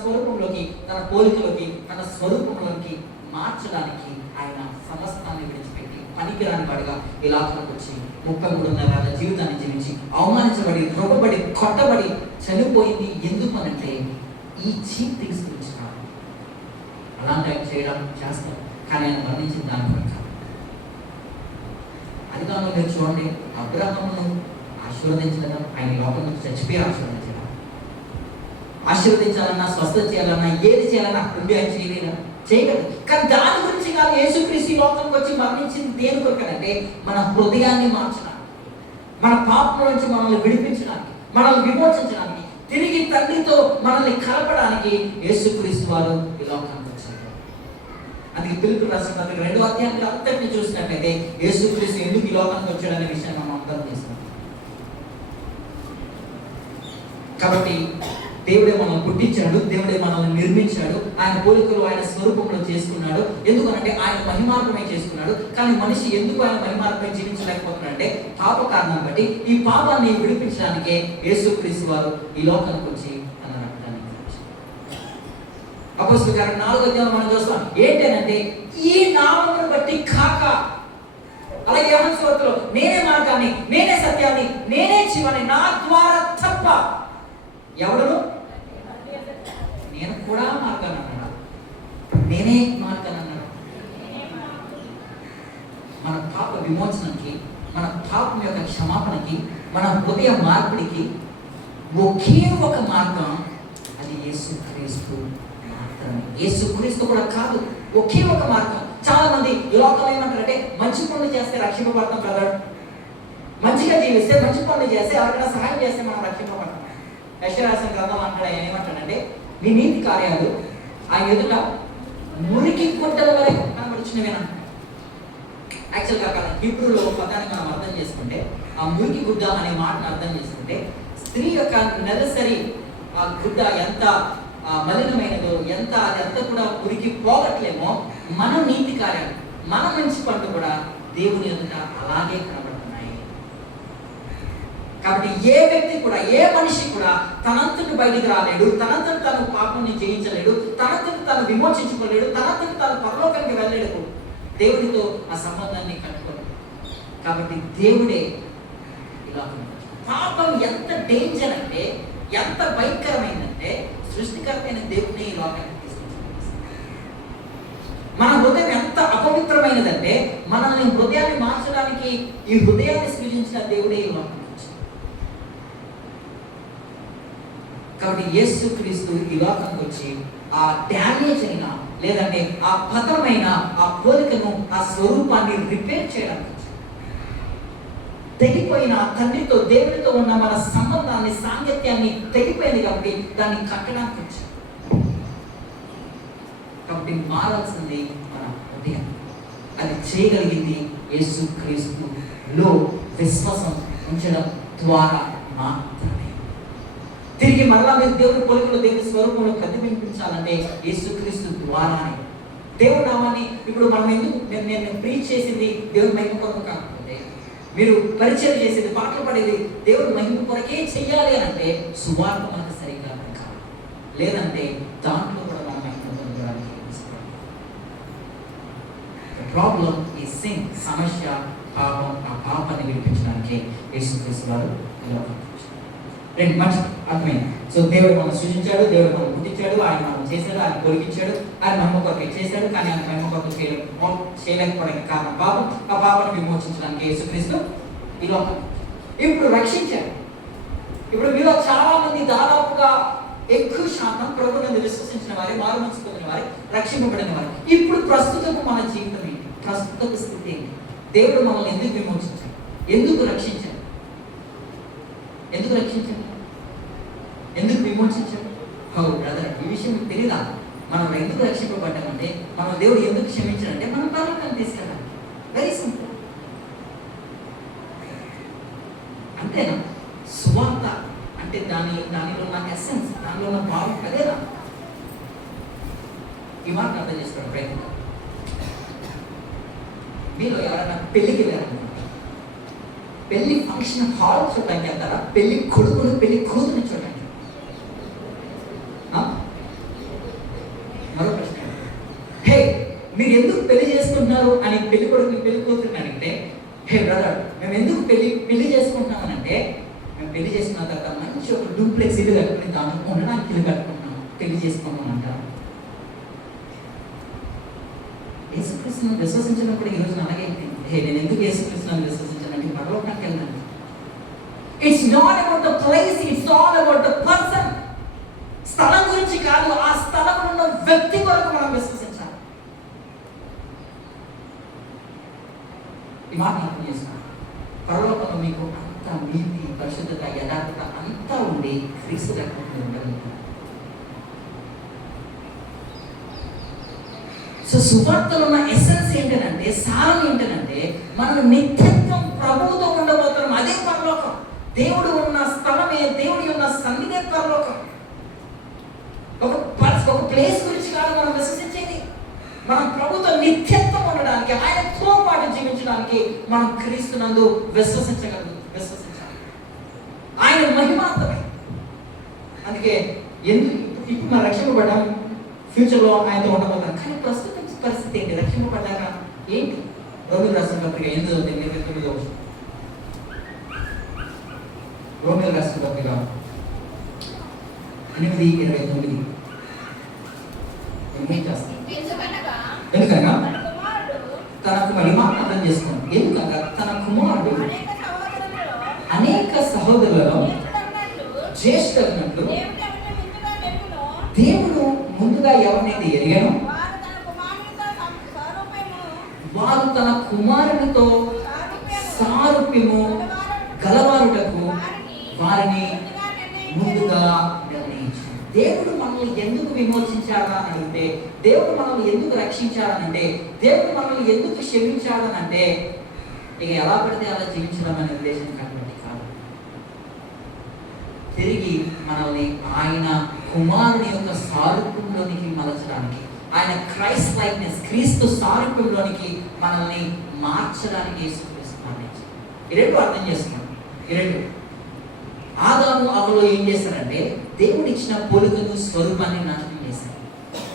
స్వరూపంలోకి, తన పోలికలోకి, తన స్వరూపంలోకి మార్చడానికి ఆయన సమస్తాన్ని విడిచిపెట్టి పనికిరాని వాడిగా ఈ లోకానికి వచ్చి 33 జీవితాన్ని జీవించి అవమానించబడి, రొబ్బబడి, కొట్టబడి చనిపోయింది. ఎందుకనంటే ఈ చీప్ థింగ్స్ గురించి కాదు. అలాంటి ఆయన చేయడం చేస్తాం, కానీ ఆయన మరణించిన దాని ప్రకారం. అది కాదు, మీరు చూడండి, అబ్రహామును ఆశీర్వదించడం, ఆయన లోకం నుంచి చచ్చిపోయి ఆశీర్వదించాలన్నా, స్వస్థత చేయాలన్నా, ఏది చేయాలన్నా అక్కడ ఆయన చేయగలరు. కానీ దాని గురించి కాదు యేసుక్రీస్తు లోకంకి వచ్చి మరణించింది. దేని కొరకనంటే మన హృదయాన్ని మార్చడానికి, మన పాపం నుంచి మనల్ని విడిపించడానికి, మనల్ని విమోచించడానికి, తిరిగి తండ్రితో మనల్ని కలపడానికి యేసుక్రీస్తు వారు ఈ లోకానికి వచ్చారు. అందుకే పిలుపులు రాసిన పత్రిక 2వ అధ్యాయంలో అంతటిని చూసినట్లయితే యేసుక్రీస్తు ఎందుకు ఈ లోకానికి వచ్చాడనే విషయాన్ని మనం అర్థం చేస్తాం. కాబట్టి దేవుడే మనల్ని పుట్టించాడు, దేవుడే మనల్ని నిర్మించాడు, ఆయన పోలికలు ఆయన స్వరూపంలో చేసుకున్నాడు. ఎందుకనంటే ఆయన మహిమార్గమే చేసుకున్నాడు. కానీ మనిషి ఎందుకు ఆయన మహిమార్గమే జీవించలేకపోతున్నాడు అంటే పాప కారణం బట్టి. ఈ పాపాన్ని విడిపించడానికే యేసుక్రీస్తు వారు ఈ లోకానికి వచ్చి తన రక్తాన్ని ఇచ్చారు. అపోస్తలుల కార్యం 4వ అధ్యాయంలో మనం చూస్తాం ఏంటంటే ఈ నామమును బట్టి కాక. అలాగే యోహాను సువార్తలో నేనే మార్గాన్ని, నేనే సత్యాన్ని, నేనే జీవాన్ని, నా ద్వారా తప్ప ఎవడును, నేను కూడా మార్గాన్ని అన్నాడు, నేనే మార్గాన్ని అన్నాడు. మన పాప విమోచనకి, మన పాపం యొక్క క్షమాపణకి, మన హృదయ మార్పిడికి ఒకే ఒక మార్గం, అది యేసుక్రీస్తు మాత్రమే. యేసుక్రీస్తు కూడా కాదు, ఒకే ఒక మార్గం. చాలా మంది ఈ లోకంలో ఏమంటారంటే మంచి పనులు చేస్తే రక్షింపబడతాం కదా, మంచిగా జీవిస్తే, మంచి పనులు చేస్తే, ఎవరికైనా సహాయం చేస్తే మనం రక్షింపబడతాం. యెషయా గ్రంథం అంటాడు, ఏమంటాడంటే మీ నీతి కార్యాలు ఆయన ఎదుట మురికి గుడ్డల వలె కనబడుచున్నవేనా. యాక్చువల్గా కాదు, హీబ్రూలో పదాన్ని మనం అర్థం చేసుకుంటే, ఆ మురికి గుడ్డ అనే మాటను అర్థం చేసుకుంటే, స్త్రీ యొక్క నెలసరి ఆ గుడ్డ ఎంత మలినమైనదో, ఎంత అదంతా కూడా మురికి పోగట్లేమో, మన నీతి కార్యాలు, మన మంచి పనులు కూడా దేవుని ఎదుట అలాగే కనబడుతున్నాయి. కాబట్టి ఏ వ్యక్తి కూడా, ఏ మనిషి కూడా తనంతటి బయటికి రాలేడు, తనంతటి తను పాపాన్ని జయించలేడు, తనంతటి తను విమోచించుకోలేడు, తనంతటి తను పరలోకానికి వెళ్ళలేడు, దేవుడితో ఆ సంబంధాన్ని కట్టుకోలేడు. కాబట్టి దేవుడే ఇలా. పాపం ఎంత డేంజర్ అంటే, ఎంత భయంకరమైందంటే, సృష్టికర్తైన దేవుడిని ఈ లోకానికి తీసుకొచ్చాడు. మన హృదయం ఎంత అపవిత్రమైనదంటే, మనల్ని హృదయాన్ని మార్చడానికి ఈ హృదయాన్ని సృజించిన దేవుడే ఈ లోకానికి వచ్చాడు. కాబట్టి యేసుక్రీస్తు ఈ లోకానికి వచ్చి ఆ డ్యామేజ్ అయిన, లేదంటే ఆ పతనమైన ఆ పోలికను, ఆ స్వరూపాన్ని రిపేర్ చేయడానికి, తెగిపోయిన తండ్రితో, దేవుడితో ఉన్న మన సంబంధాన్ని, సాంగత్యాన్ని తెగిపోయింది కాబట్టి దాన్ని కట్టడానికి వచ్చాడు. కాబట్టి మారాల్సింది మన హృదయం. అది చేయగలిగింది యేసుక్రీస్తులో విశ్వాసం ఉంచడం ద్వారా మాత్రమే. తిరిగి మరలా మీరు దేవుడి పోలికలో, దేవుడి స్వరూపంలో ప్రతిబింబించాలంటే యేసుక్రీస్తు ద్వారానే. దేవుడి నామాన్ని ఇప్పుడు మనం ఎందుకు, నేను ప్రీచ్ చేసింది దేవుడి మహిమ కొరకు కాకపోతే, మీరు పరిచయం చేసేది, పాటలు పడేది దేవుడు మహిమ కొరకే చెయ్యాలి అని అంటే సువార్త మనకు సరిగ్గా కాదు. లేదంటే దాంట్లో కూడా మన మహిమ పొందడానికి ప్రాబ్లం ఈ సింగ్, సమస్య పాపం. ఆ పాపాన్ని విడిపించడానికి యేసుక్రీస్తు వారు రెండు మంచి అర్థమైంది. సో దేవుడు మనం సృష్టించాడు, దేవుడు మనం పుట్టించాడు, ఆయన మనం చేశాడు, ఆయన పొలిగించాడు, ఆయన మహిమ కొరకే చేశాడు. కానీ ఆయన మహిమ కొరకు చేయలేకపోవడానికి కారణం పాపం. ఆ పాపాన్ని విమోచించడానికి యేసుక్రీస్తు ఈ లోకం ఇప్పుడు రక్షించాడు. ఇప్పుడు మీలో చాలా మంది, దాదాపుగా ఎక్కువ శాతం ప్రభువుని విశ్వసించిన వారి, మారు మనసు పొందిన వారి, రక్షింపబడిన వారు. ఇప్పుడు ప్రస్తుతపు మన జీవితం ఏంటి, ప్రస్తుతపు స్థితి ఏంటి? దేవుడు మనల్ని ఎందుకు విమోచించాడు, ఎందుకు రక్షించాడు, ఎందుకు రక్షించాడు, ఎందుకు విమోచించాడు? బ్రదర్, ఈ విషయం మీకు తెలియదా? మనం ఎందుకు రక్షింపబడ్డామంటే, మనం దేవుడు ఎందుకు క్షమించాడంటే మనం పరలోకాన్ని తీసుకెళ్ళాలి. Very simple. అంతేనా? సువార్త అంటే దానిలో ఉన్న ఎసెన్స్, దానిలో ఉన్న భావం అదేనా? ఈ మాట అర్థం చేసుకోవడం ప్రయత్నం. మీరు ఎవరైనా పెళ్లికి వెళ్ళారనుకుంటారు, పెళ్లి ఫంక్షన్ హాల్ చూడడానికి వెళ్తారా, పెళ్లి కొడుకులు పెళ్లి కూతురు చూడడానికి? మరో ప్రశ్న, హే మీరు ఎందుకు పెళ్లి చేసుకుంటున్నారు అని పెళ్లి కొడుకుని పెళ్లి కూతురుని అడిగితే, హే బ్రదర్ మేము ఎందుకు పెళ్లి చేసుకుంటున్నామని అంటే, మేము పెళ్లి చేసుకున్న తర్వాత మంచి ఒక డూప్లెక్స్ ఇల్లు కట్టుకుని దాంట్లో ఉండడానికి ఇల్లు కట్టుకుంటున్నాం, పెళ్లి చేసుకుంటాం అంటారు. యేసుక్రీస్తుని విశ్వసించినప్పుడు ఈ రోజున అలాగే హే నేను ఎందుకు యేసుక్రీస్తుని విశ్వసించానంటే పరలోకానికి వెళ్ళాను. It's not about the place, it's all about the person. స్థలం గురించి కాదు, ఆ స్థలంలో ఉన్న వ్యక్తి కొరకు మనం విశ్వసించాలి. ఈ మాట అర్థం చేస్తాను. పరలోకంలో మీకు అంత నీతి, పరిశుద్ధత, యథార్థత అంతా ఉండి క్రీస్తు లేకుండా ఉండగలుగుతారు. సో సువార్తలో ఉన్న ఎసెన్స్ ఏంటంటే, సారం ఏంటంటే, మనం నిత్యత్వం ప్రభువుతో ఉండబోతున్నాం. అదే పరలోకం. దేవుడు ఉన్న స్థలమే, దేవుడి ఉన్న సన్నిధే పరలోకం. ప్లేస్ గురించి కాదు మనం విశ్వసించేది. మనం ప్రభుత్వం నిత్యత్వం ఉండడానికి, ఆయనతో పాటు జీవించడానికి మనం క్రీస్తునందు విశ్వసించాలి. ఆయన మహిమార్థమే. అందుకే ఇప్పుడు మనం రక్షింపబడ్డాం, ఫ్యూచర్లో ఆయనతో ఉండబోతాం. కానీ ప్రస్తుత పరిస్థితి ఏంటి? రక్షింపబడ్డాక ఏంటి? రోమిలకు రాసిన పత్రిక 8:29 రోమిలకు రాసిన పత్రిక 8:29 ఏం చేస్తాం? ఎందుకనగా తన కుమారుడు అర్థం చేసుకోండి. ఎందుకనగా తన కుమారుడు అనేక సహోదరులలో జ్యేష్ఠులన్నట్లు దేవుడు ముందుగా ఎవరినైతే ఎరిగానో వారు తన కుమారునితో సారూప్యము గలవారుటకు వారిని ముందుగా నిర్ణయించాడు. దేవుడు మనల్ని ఎందుకు విమోచించాడా అని అంటే, దేవుడు మనల్ని ఎందుకు రక్షించాడనంటే, దేవుడు మనల్ని ఎందుకు క్షమించాడనంటే ఇక ఎలా పడితే అలా జీవించడం అనే ఉద్దేశం కాబట్టి కాదు. తిరిగి మనల్ని ఆయన కుమారుని యొక్క సారూప్యంలోనికి మలచడానికి, ఆయన క్రైస్ట్ లైక్నెస్, క్రీస్తు సారూప్యంలోనికి మనల్ని మార్చడానికి యేసుక్రీస్తుని ఈ రెండు అర్థం చేసుకోండి. ఈ రెండు ఆదాము అవ్వలో ఏం చేశారంటే దేవుడు ఇచ్చిన పోలికను స్వరూపాన్ని నాశనం చేశారు.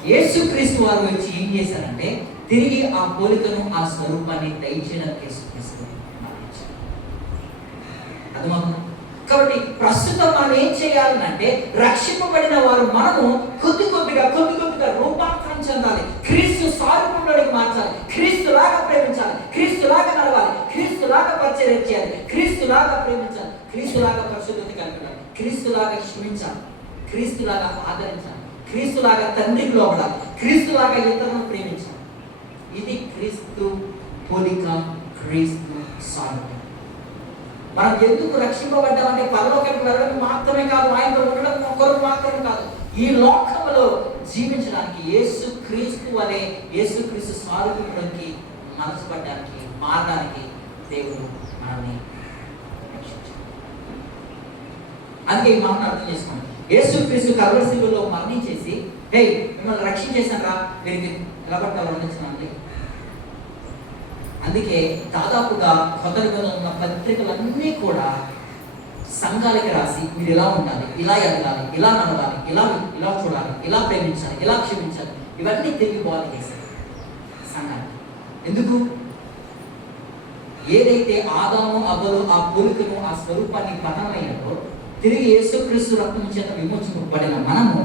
యేసుక్రీస్తు వారు వచ్చి ఏం చేశారంటే తిరిగి ఆ పోలికను ఆ స్వరూపాన్ని దయచేయడానికి యేసుక్రీస్తు అర్థమవుతుంది. కాబట్టి ప్రస్తుతం మనం ఏం చేయాలంటే రక్షింపబడిన వారు మనము కొద్ది కొద్దిగా రూపాంతరం చెందాలి. క్రీస్తు సారూప్యంలోకి మార్చాలి. క్రీస్తులాగా ప్రేమించాలి. క్రీస్తులాగా నడవాలి. క్రీస్తులాగా పరిచర్య చేయాలి. క్రీస్తులాగా ప్రేమించాలి. క్రీస్తులాగా పరిశుద్ధత కలగాలి. క్రీస్తులాగా క్షమించాలి. క్రీస్తులాగా ఆదరించాలి. క్రీస్తులాగా తండ్రికి లోబడాలి. క్రీస్తులాగా ఇతరులను ప్రేమించాలి. ఇది క్రీస్తు పోలిక, క్రీస్తు సారూప్యం. మనం ఎందుకు రక్షింపబడ్డామంటే పరలోకానికి వెళ్ళడం మాత్రమే కాదు, ఆయనతో ఉండడం కొరకు మాత్రమే కాదు, ఈ లోకంలో జీవించడానికి యేసుక్రీస్తు అనే యేసుక్రీస్తు స్వరూపంలోకి మనసుపడడానికి, మారడానికి దేవుడు మనల్ని రక్షించాడు. అందుకే ఈ మాటను అర్థం చేసుకోండి. యేసుక్రీస్తు కల్వరి శిలువలో మరణించేసి మిమ్మల్ని రక్షించేశాను రా, మీరు ఎలా పట్టాలో అందించండి. అందుకే దాదాపుగా కొత్త నిబంధనలో ఉన్న పత్రికలన్నీ కూడా సంఘాలకి రాసి మీరు ఇలా ఉండాలి, ఇలా ఎదగాలి, ఇలా నడవాలి, ఇలా చూడాలి, ఇలా ప్రేమించాలి, ఇలా క్షమించాలి, ఇవన్నీ తిరిగి బాగా చేశారు సంఘానికి. ఎందుకు? ఏదైతే ఆదాము అవ్వలు ఆ పోలికను ఆ స్వరూపాన్ని పతనమయ్యారో తిరిగి యేసుక్రీస్తు రక్తం చేత విమోచింపబడిన మనము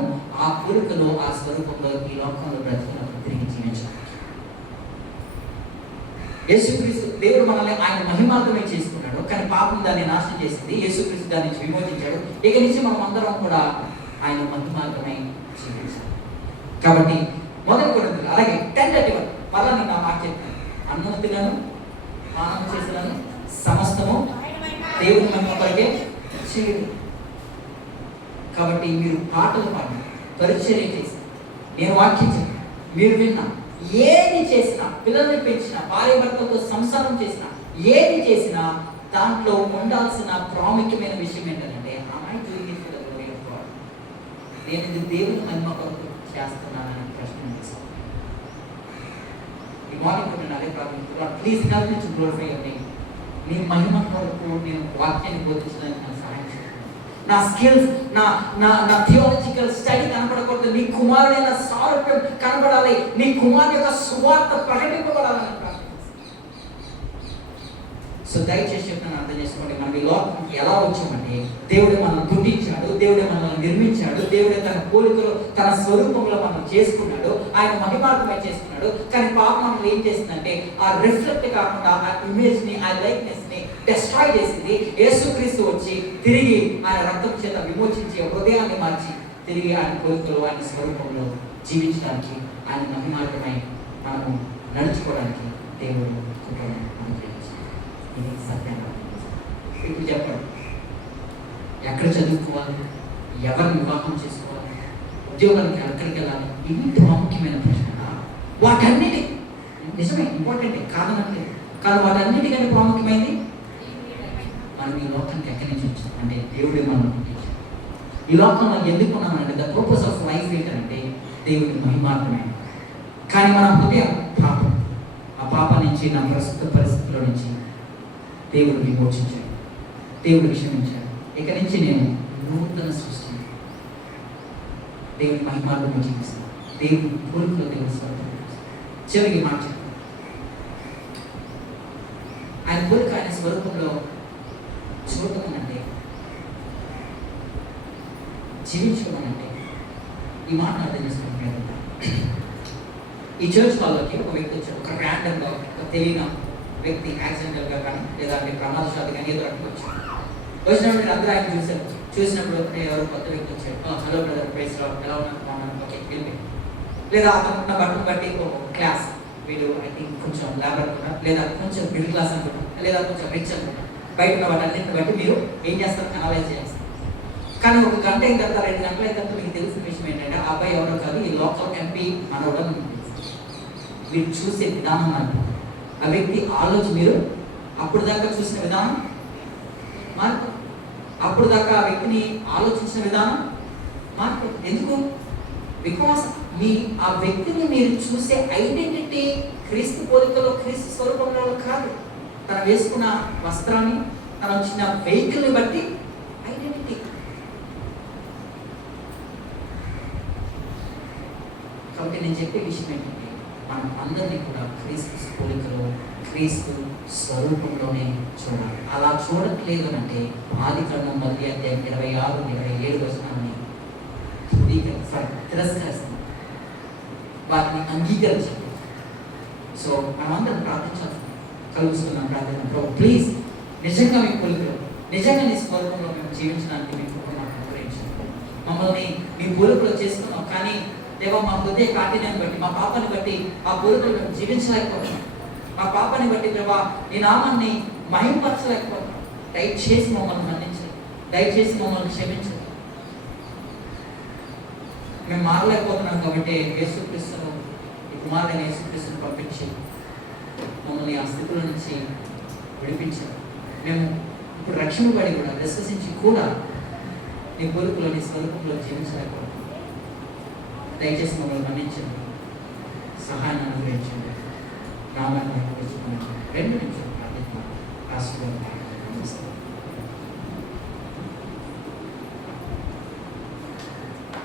ఆ పోలికలో ఆ స్వరూపంలో ఈ లోకంలో బ్రతికినప్పుడు తిరిగి జీవించాలి. యేసుక్రీస్తు దేవుడు మనల్ని ఆయన మహిమార్థమే చేసుకున్నాడు, కానీ పాపం దాన్ని నాశనం చేసింది. యేసుక్రీస్తు దాని నుంచి విమోచించాడు. ఇక నుంచి మనం అందరం కూడా ఆయన మహిమార్థమై జీవించాలి. కాబట్టి మొదటి కొరింథీయులు అలాగే 10:31 మరలా నేను ఆ మాట చెప్తాను. అన్నం తినను, పానం చేసినాను, సమస్తము దేవుని మహిమ కొరకే చేయదు. కాబట్టి మీరు పాటలు పాడి పరిచర్య చేసి, నేను వాక్యం చెప్పాను, మీరు విన్నా, ఏది చేసినా, పిల్లల్ని పెంచినా, భార్య భర్తలతో సంసారం చేసినా, ఏది చేసినా దాంట్లో ఉండాల్సిన ప్రాముఖ్యమైన విషయం ఏంటంటే నేను ఇది దేవుని మహిమ కొరకు చేస్తున్నానని ప్రశ్న చేస్తాను. ఈ మార్నింగ్ నేను అదే ప్రార్థన, please help me to glorify your name. నీ మహిమ కొరకు నేను వాక్యాన్ని బోధించడానికి నాకు సహాయం చేస్తాను. నా స్కిల్స్, నా థియాలజికల్ స్టడీ కనపడకూడదు, నీ కుమారుడైన సారూప్యం కనపడాలి, నీ కుమారుడు యొక్క సువార్త ప్రకటింపబడాలని ప్రార్థిస్తాను. సో దయచేసి చెప్తాను, అర్థం చేసుకోండి. మనం ఈ లోకం ఎలా వచ్చామంటే దేవుడు మనల్ని పుట్టించాడు, దేవుడే మనల్ని నిర్మించాడు, దేవుడే తన పోలికలో తన స్వరూపంలో మనం చేసుకున్నాడు, ఆయన మహిమార్థమై చేసుకున్నాడు. కానీ పాపం మనం ఏం చేసిందంటే ఆ రిఫ్లెక్ట్ కాకుండా ఆ ఇమేజ్ ని, ఆ లైక్నెస్ ని డిస్ట్రాయ్ చేసింది. యేసుక్రీస్తు వచ్చి తిరిగి ఆయన రక్తం చేత విమోచించి హృదయాన్ని మార్చి తిరిగి ఆయన పోలికలో ఆయన స్వరూపంలో జీవించడానికి, ఆయన మహిమార్థమై మనము నడుచుకోవడానికి దేవుడు కృపను అనుగ్రహించాడు. ఇది సత్యంగా. ఇప్పుడు చెప్పండి, ఎక్కడ చదువుకోవాలి, ఎవరిని వివాహం చేసుకోవాలి, ఉద్యోగానికి ఎక్కడికి వెళ్ళాలి, ఇవి ప్రాముఖ్యమైన ప్రశ్న. వాటన్నిటి నిజమే ఇంపార్టెంటే కాదనంటే, కానీ వాటన్నిటికంటే ప్రాముఖ్యమైనది మనం ఈ లోకానికి ఎక్కడి నుంచి వచ్చాం అంటే దేవుడే మనం పుట్టించాడు. ఈ లోకంలో ఎందుకు ఉన్నామంటే ద పర్పస్ ఆఫ్ లైఫ్ ఏంటంటే దేవుని మహిమార్థమే. కానీ మన హృదయం పాపం. ఆ పాప నుంచి, నా ప్రస్తుత పరిస్థితిలో నుంచి దేవుడు విమోచించాడు, దేవుడు క్షమించాడు. ఇక నుంచి నేను నూతన సృష్టి, దేవుని మహిమార్థంలో జీవిస్తాను, దేవుని కోరికలో దేవుని స్వరూపం. చివరికి మాట చెప్పాను, ఆయన కోరిక ఆయన స్వరూపంలో చూడటం అంటే, జీవించడం అంటే, ఈ మాట అర్థం చేసుకుంటున్నాను. ఈ చర్చ్ వాళ్ళకి ఒక వ్యక్తి వచ్చాడు, ఒక ర్యాండమ్గా, ఒక తెలియని వ్యక్తి యాక్సిడెంటల్గా కానీ లేదంటే ప్రమాదశాలి కానీ ఏదో రకంగా వచ్చాడు. వచ్చినప్పుడు మీరు అందరూ ఆయన చూశారు. చూసినప్పుడు ఎవరు కొత్త వ్యక్తి వచ్చాడు, హలో బ్రదర్, ప్రైజ్ లార్డ్, ఎలా ఉన్నారు, ఓకే వెళ్ళి, లేదా అతను ఉన్న బట్టను బట్టి ఒక క్లాస్, వీళ్ళు ఐ థింక్ కొంచెం లేబర్ అనుకుంటారు, లేదా కొంచెం మిడిల్ క్లాస్ అనుకుంటారు, లేదా కొంచెం రిచ్ అనుకుంటారు. బయట ఉన్న వాటన్నింటిని బట్టి మీరు ఏం చేస్తారు, అనలైజ్ చేస్తారు. కానీ ఒక గంట అయిన తర్వాత, 2 గంటల అయిన తర్వాత మీకు తెలిసిన విషయం ఏంటంటే, ఆ అబ్బాయి ఎవరో కాదు, ఈ లోకల్ ఎంపీ మనవడం. మీరు చూసే విధానం మార్పు, ఆ వ్యక్తి ఆలోచన, మీరు అప్పుడు దాకా చూసిన విధానం మార్పు, అప్పుడు దాకా ఆ వ్యక్తిని ఆలోచించిన విధానం మార్పు. ఎందుకు? బికాస్ ఆ వ్యక్తిని మీరు చూసే ఐడెంటిటీ క్రీస్తు పోలికలో, క్రీస్తు స్వరూపంలో కాదు. తను వేసుకున్న వస్త్రాన్ని, తను వచ్చిన వెహికల్ని బట్టి ఐడెంటిటీ. కాబట్టి నేను చెప్పే విషయం ఏంటంటే, మనం అందరినీ కూడా క్రీస్తు పోలికలో, క్రీస్తు స్వరూపంలోనే చూడాలి. అలా చూడట్లేదు అంటే ఆదికాండం 10 అధ్యాయం 26, 27 వచనాన్ని తిరస్కరిస్తాం, వాటిని అంగీకరించాలి. సో మనమందరం ప్రార్థించాలి, కలుగుతున్నాం ప్రార్థన. ప్రభు ప్లీజ్, నిజంగా మీ పోలికలో, నిజంగా నీ స్వరూపంలో మేము జీవించడానికి మీ కృప మాకు అనుగ్రహించండి. మమ్మల్ని మీ పోలికలో చేసుకున్నాం, కానీ దేవా మా హృదయ కాఠిన్యాన్ని బట్టి, మా పాపాన్ని బట్టి ఆ పోలికలు మేము జీవించలేకపోతున్నాం. మా పాపాన్ని బట్టి ప్రభా నీ నామాన్ని మహిమపరచలేకపోతున్నాం. దయచేసి మమ్మల్ని మన్నించండి, దయచేసి మమ్మల్ని క్షమించండి. మేము మారలేకపోతున్నాం కాబట్టి యేసుక్రీస్తును, ఈ కుమారుడైన యేసుక్రీస్తును పంపించి మమ్మల్ని ఆ స్థితిలో నుంచి విడిపించారు. మేము ఇప్పుడు రక్షణపడి కూడా, విశ్వసించి కూడా నీ పోలికలో, నీ స్వరూపంలో జీవించలేకపోతున్నాం. దయచేసి మమ్మల్ని మన్నించండి, సహాయాన్ని అనుగ్రహించండి. నామాన్ని అనుగ్రహించుకున్నాను. 2 నిమిషాలు ప్రార్థిద్దాం.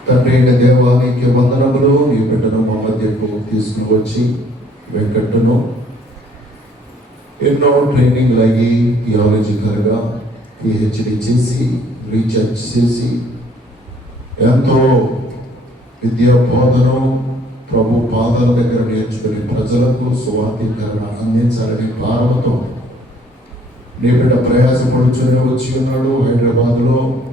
తండ్రి అయిన దేవానికి వందనములు. నీ బిడ్డను మా మధ్యకు తీసుకుని వచ్చి వెంకటను ఎన్నో ట్రైనింగ్లు అయ్యి, థియాలజికల్గా పిహెచ్డి చేసి, రీసెర్చ్ చేసి, ఎంతో విద్యా బోధనం ప్రభు పాదాల దగ్గర నేర్చుకుని ప్రజలకు సువార్తీకరణ అందించాలని భారంతో నీ బిడ్డ ప్రయాసపడుచూనే వచ్చి ఉన్నాడు. హైదరాబాద్లో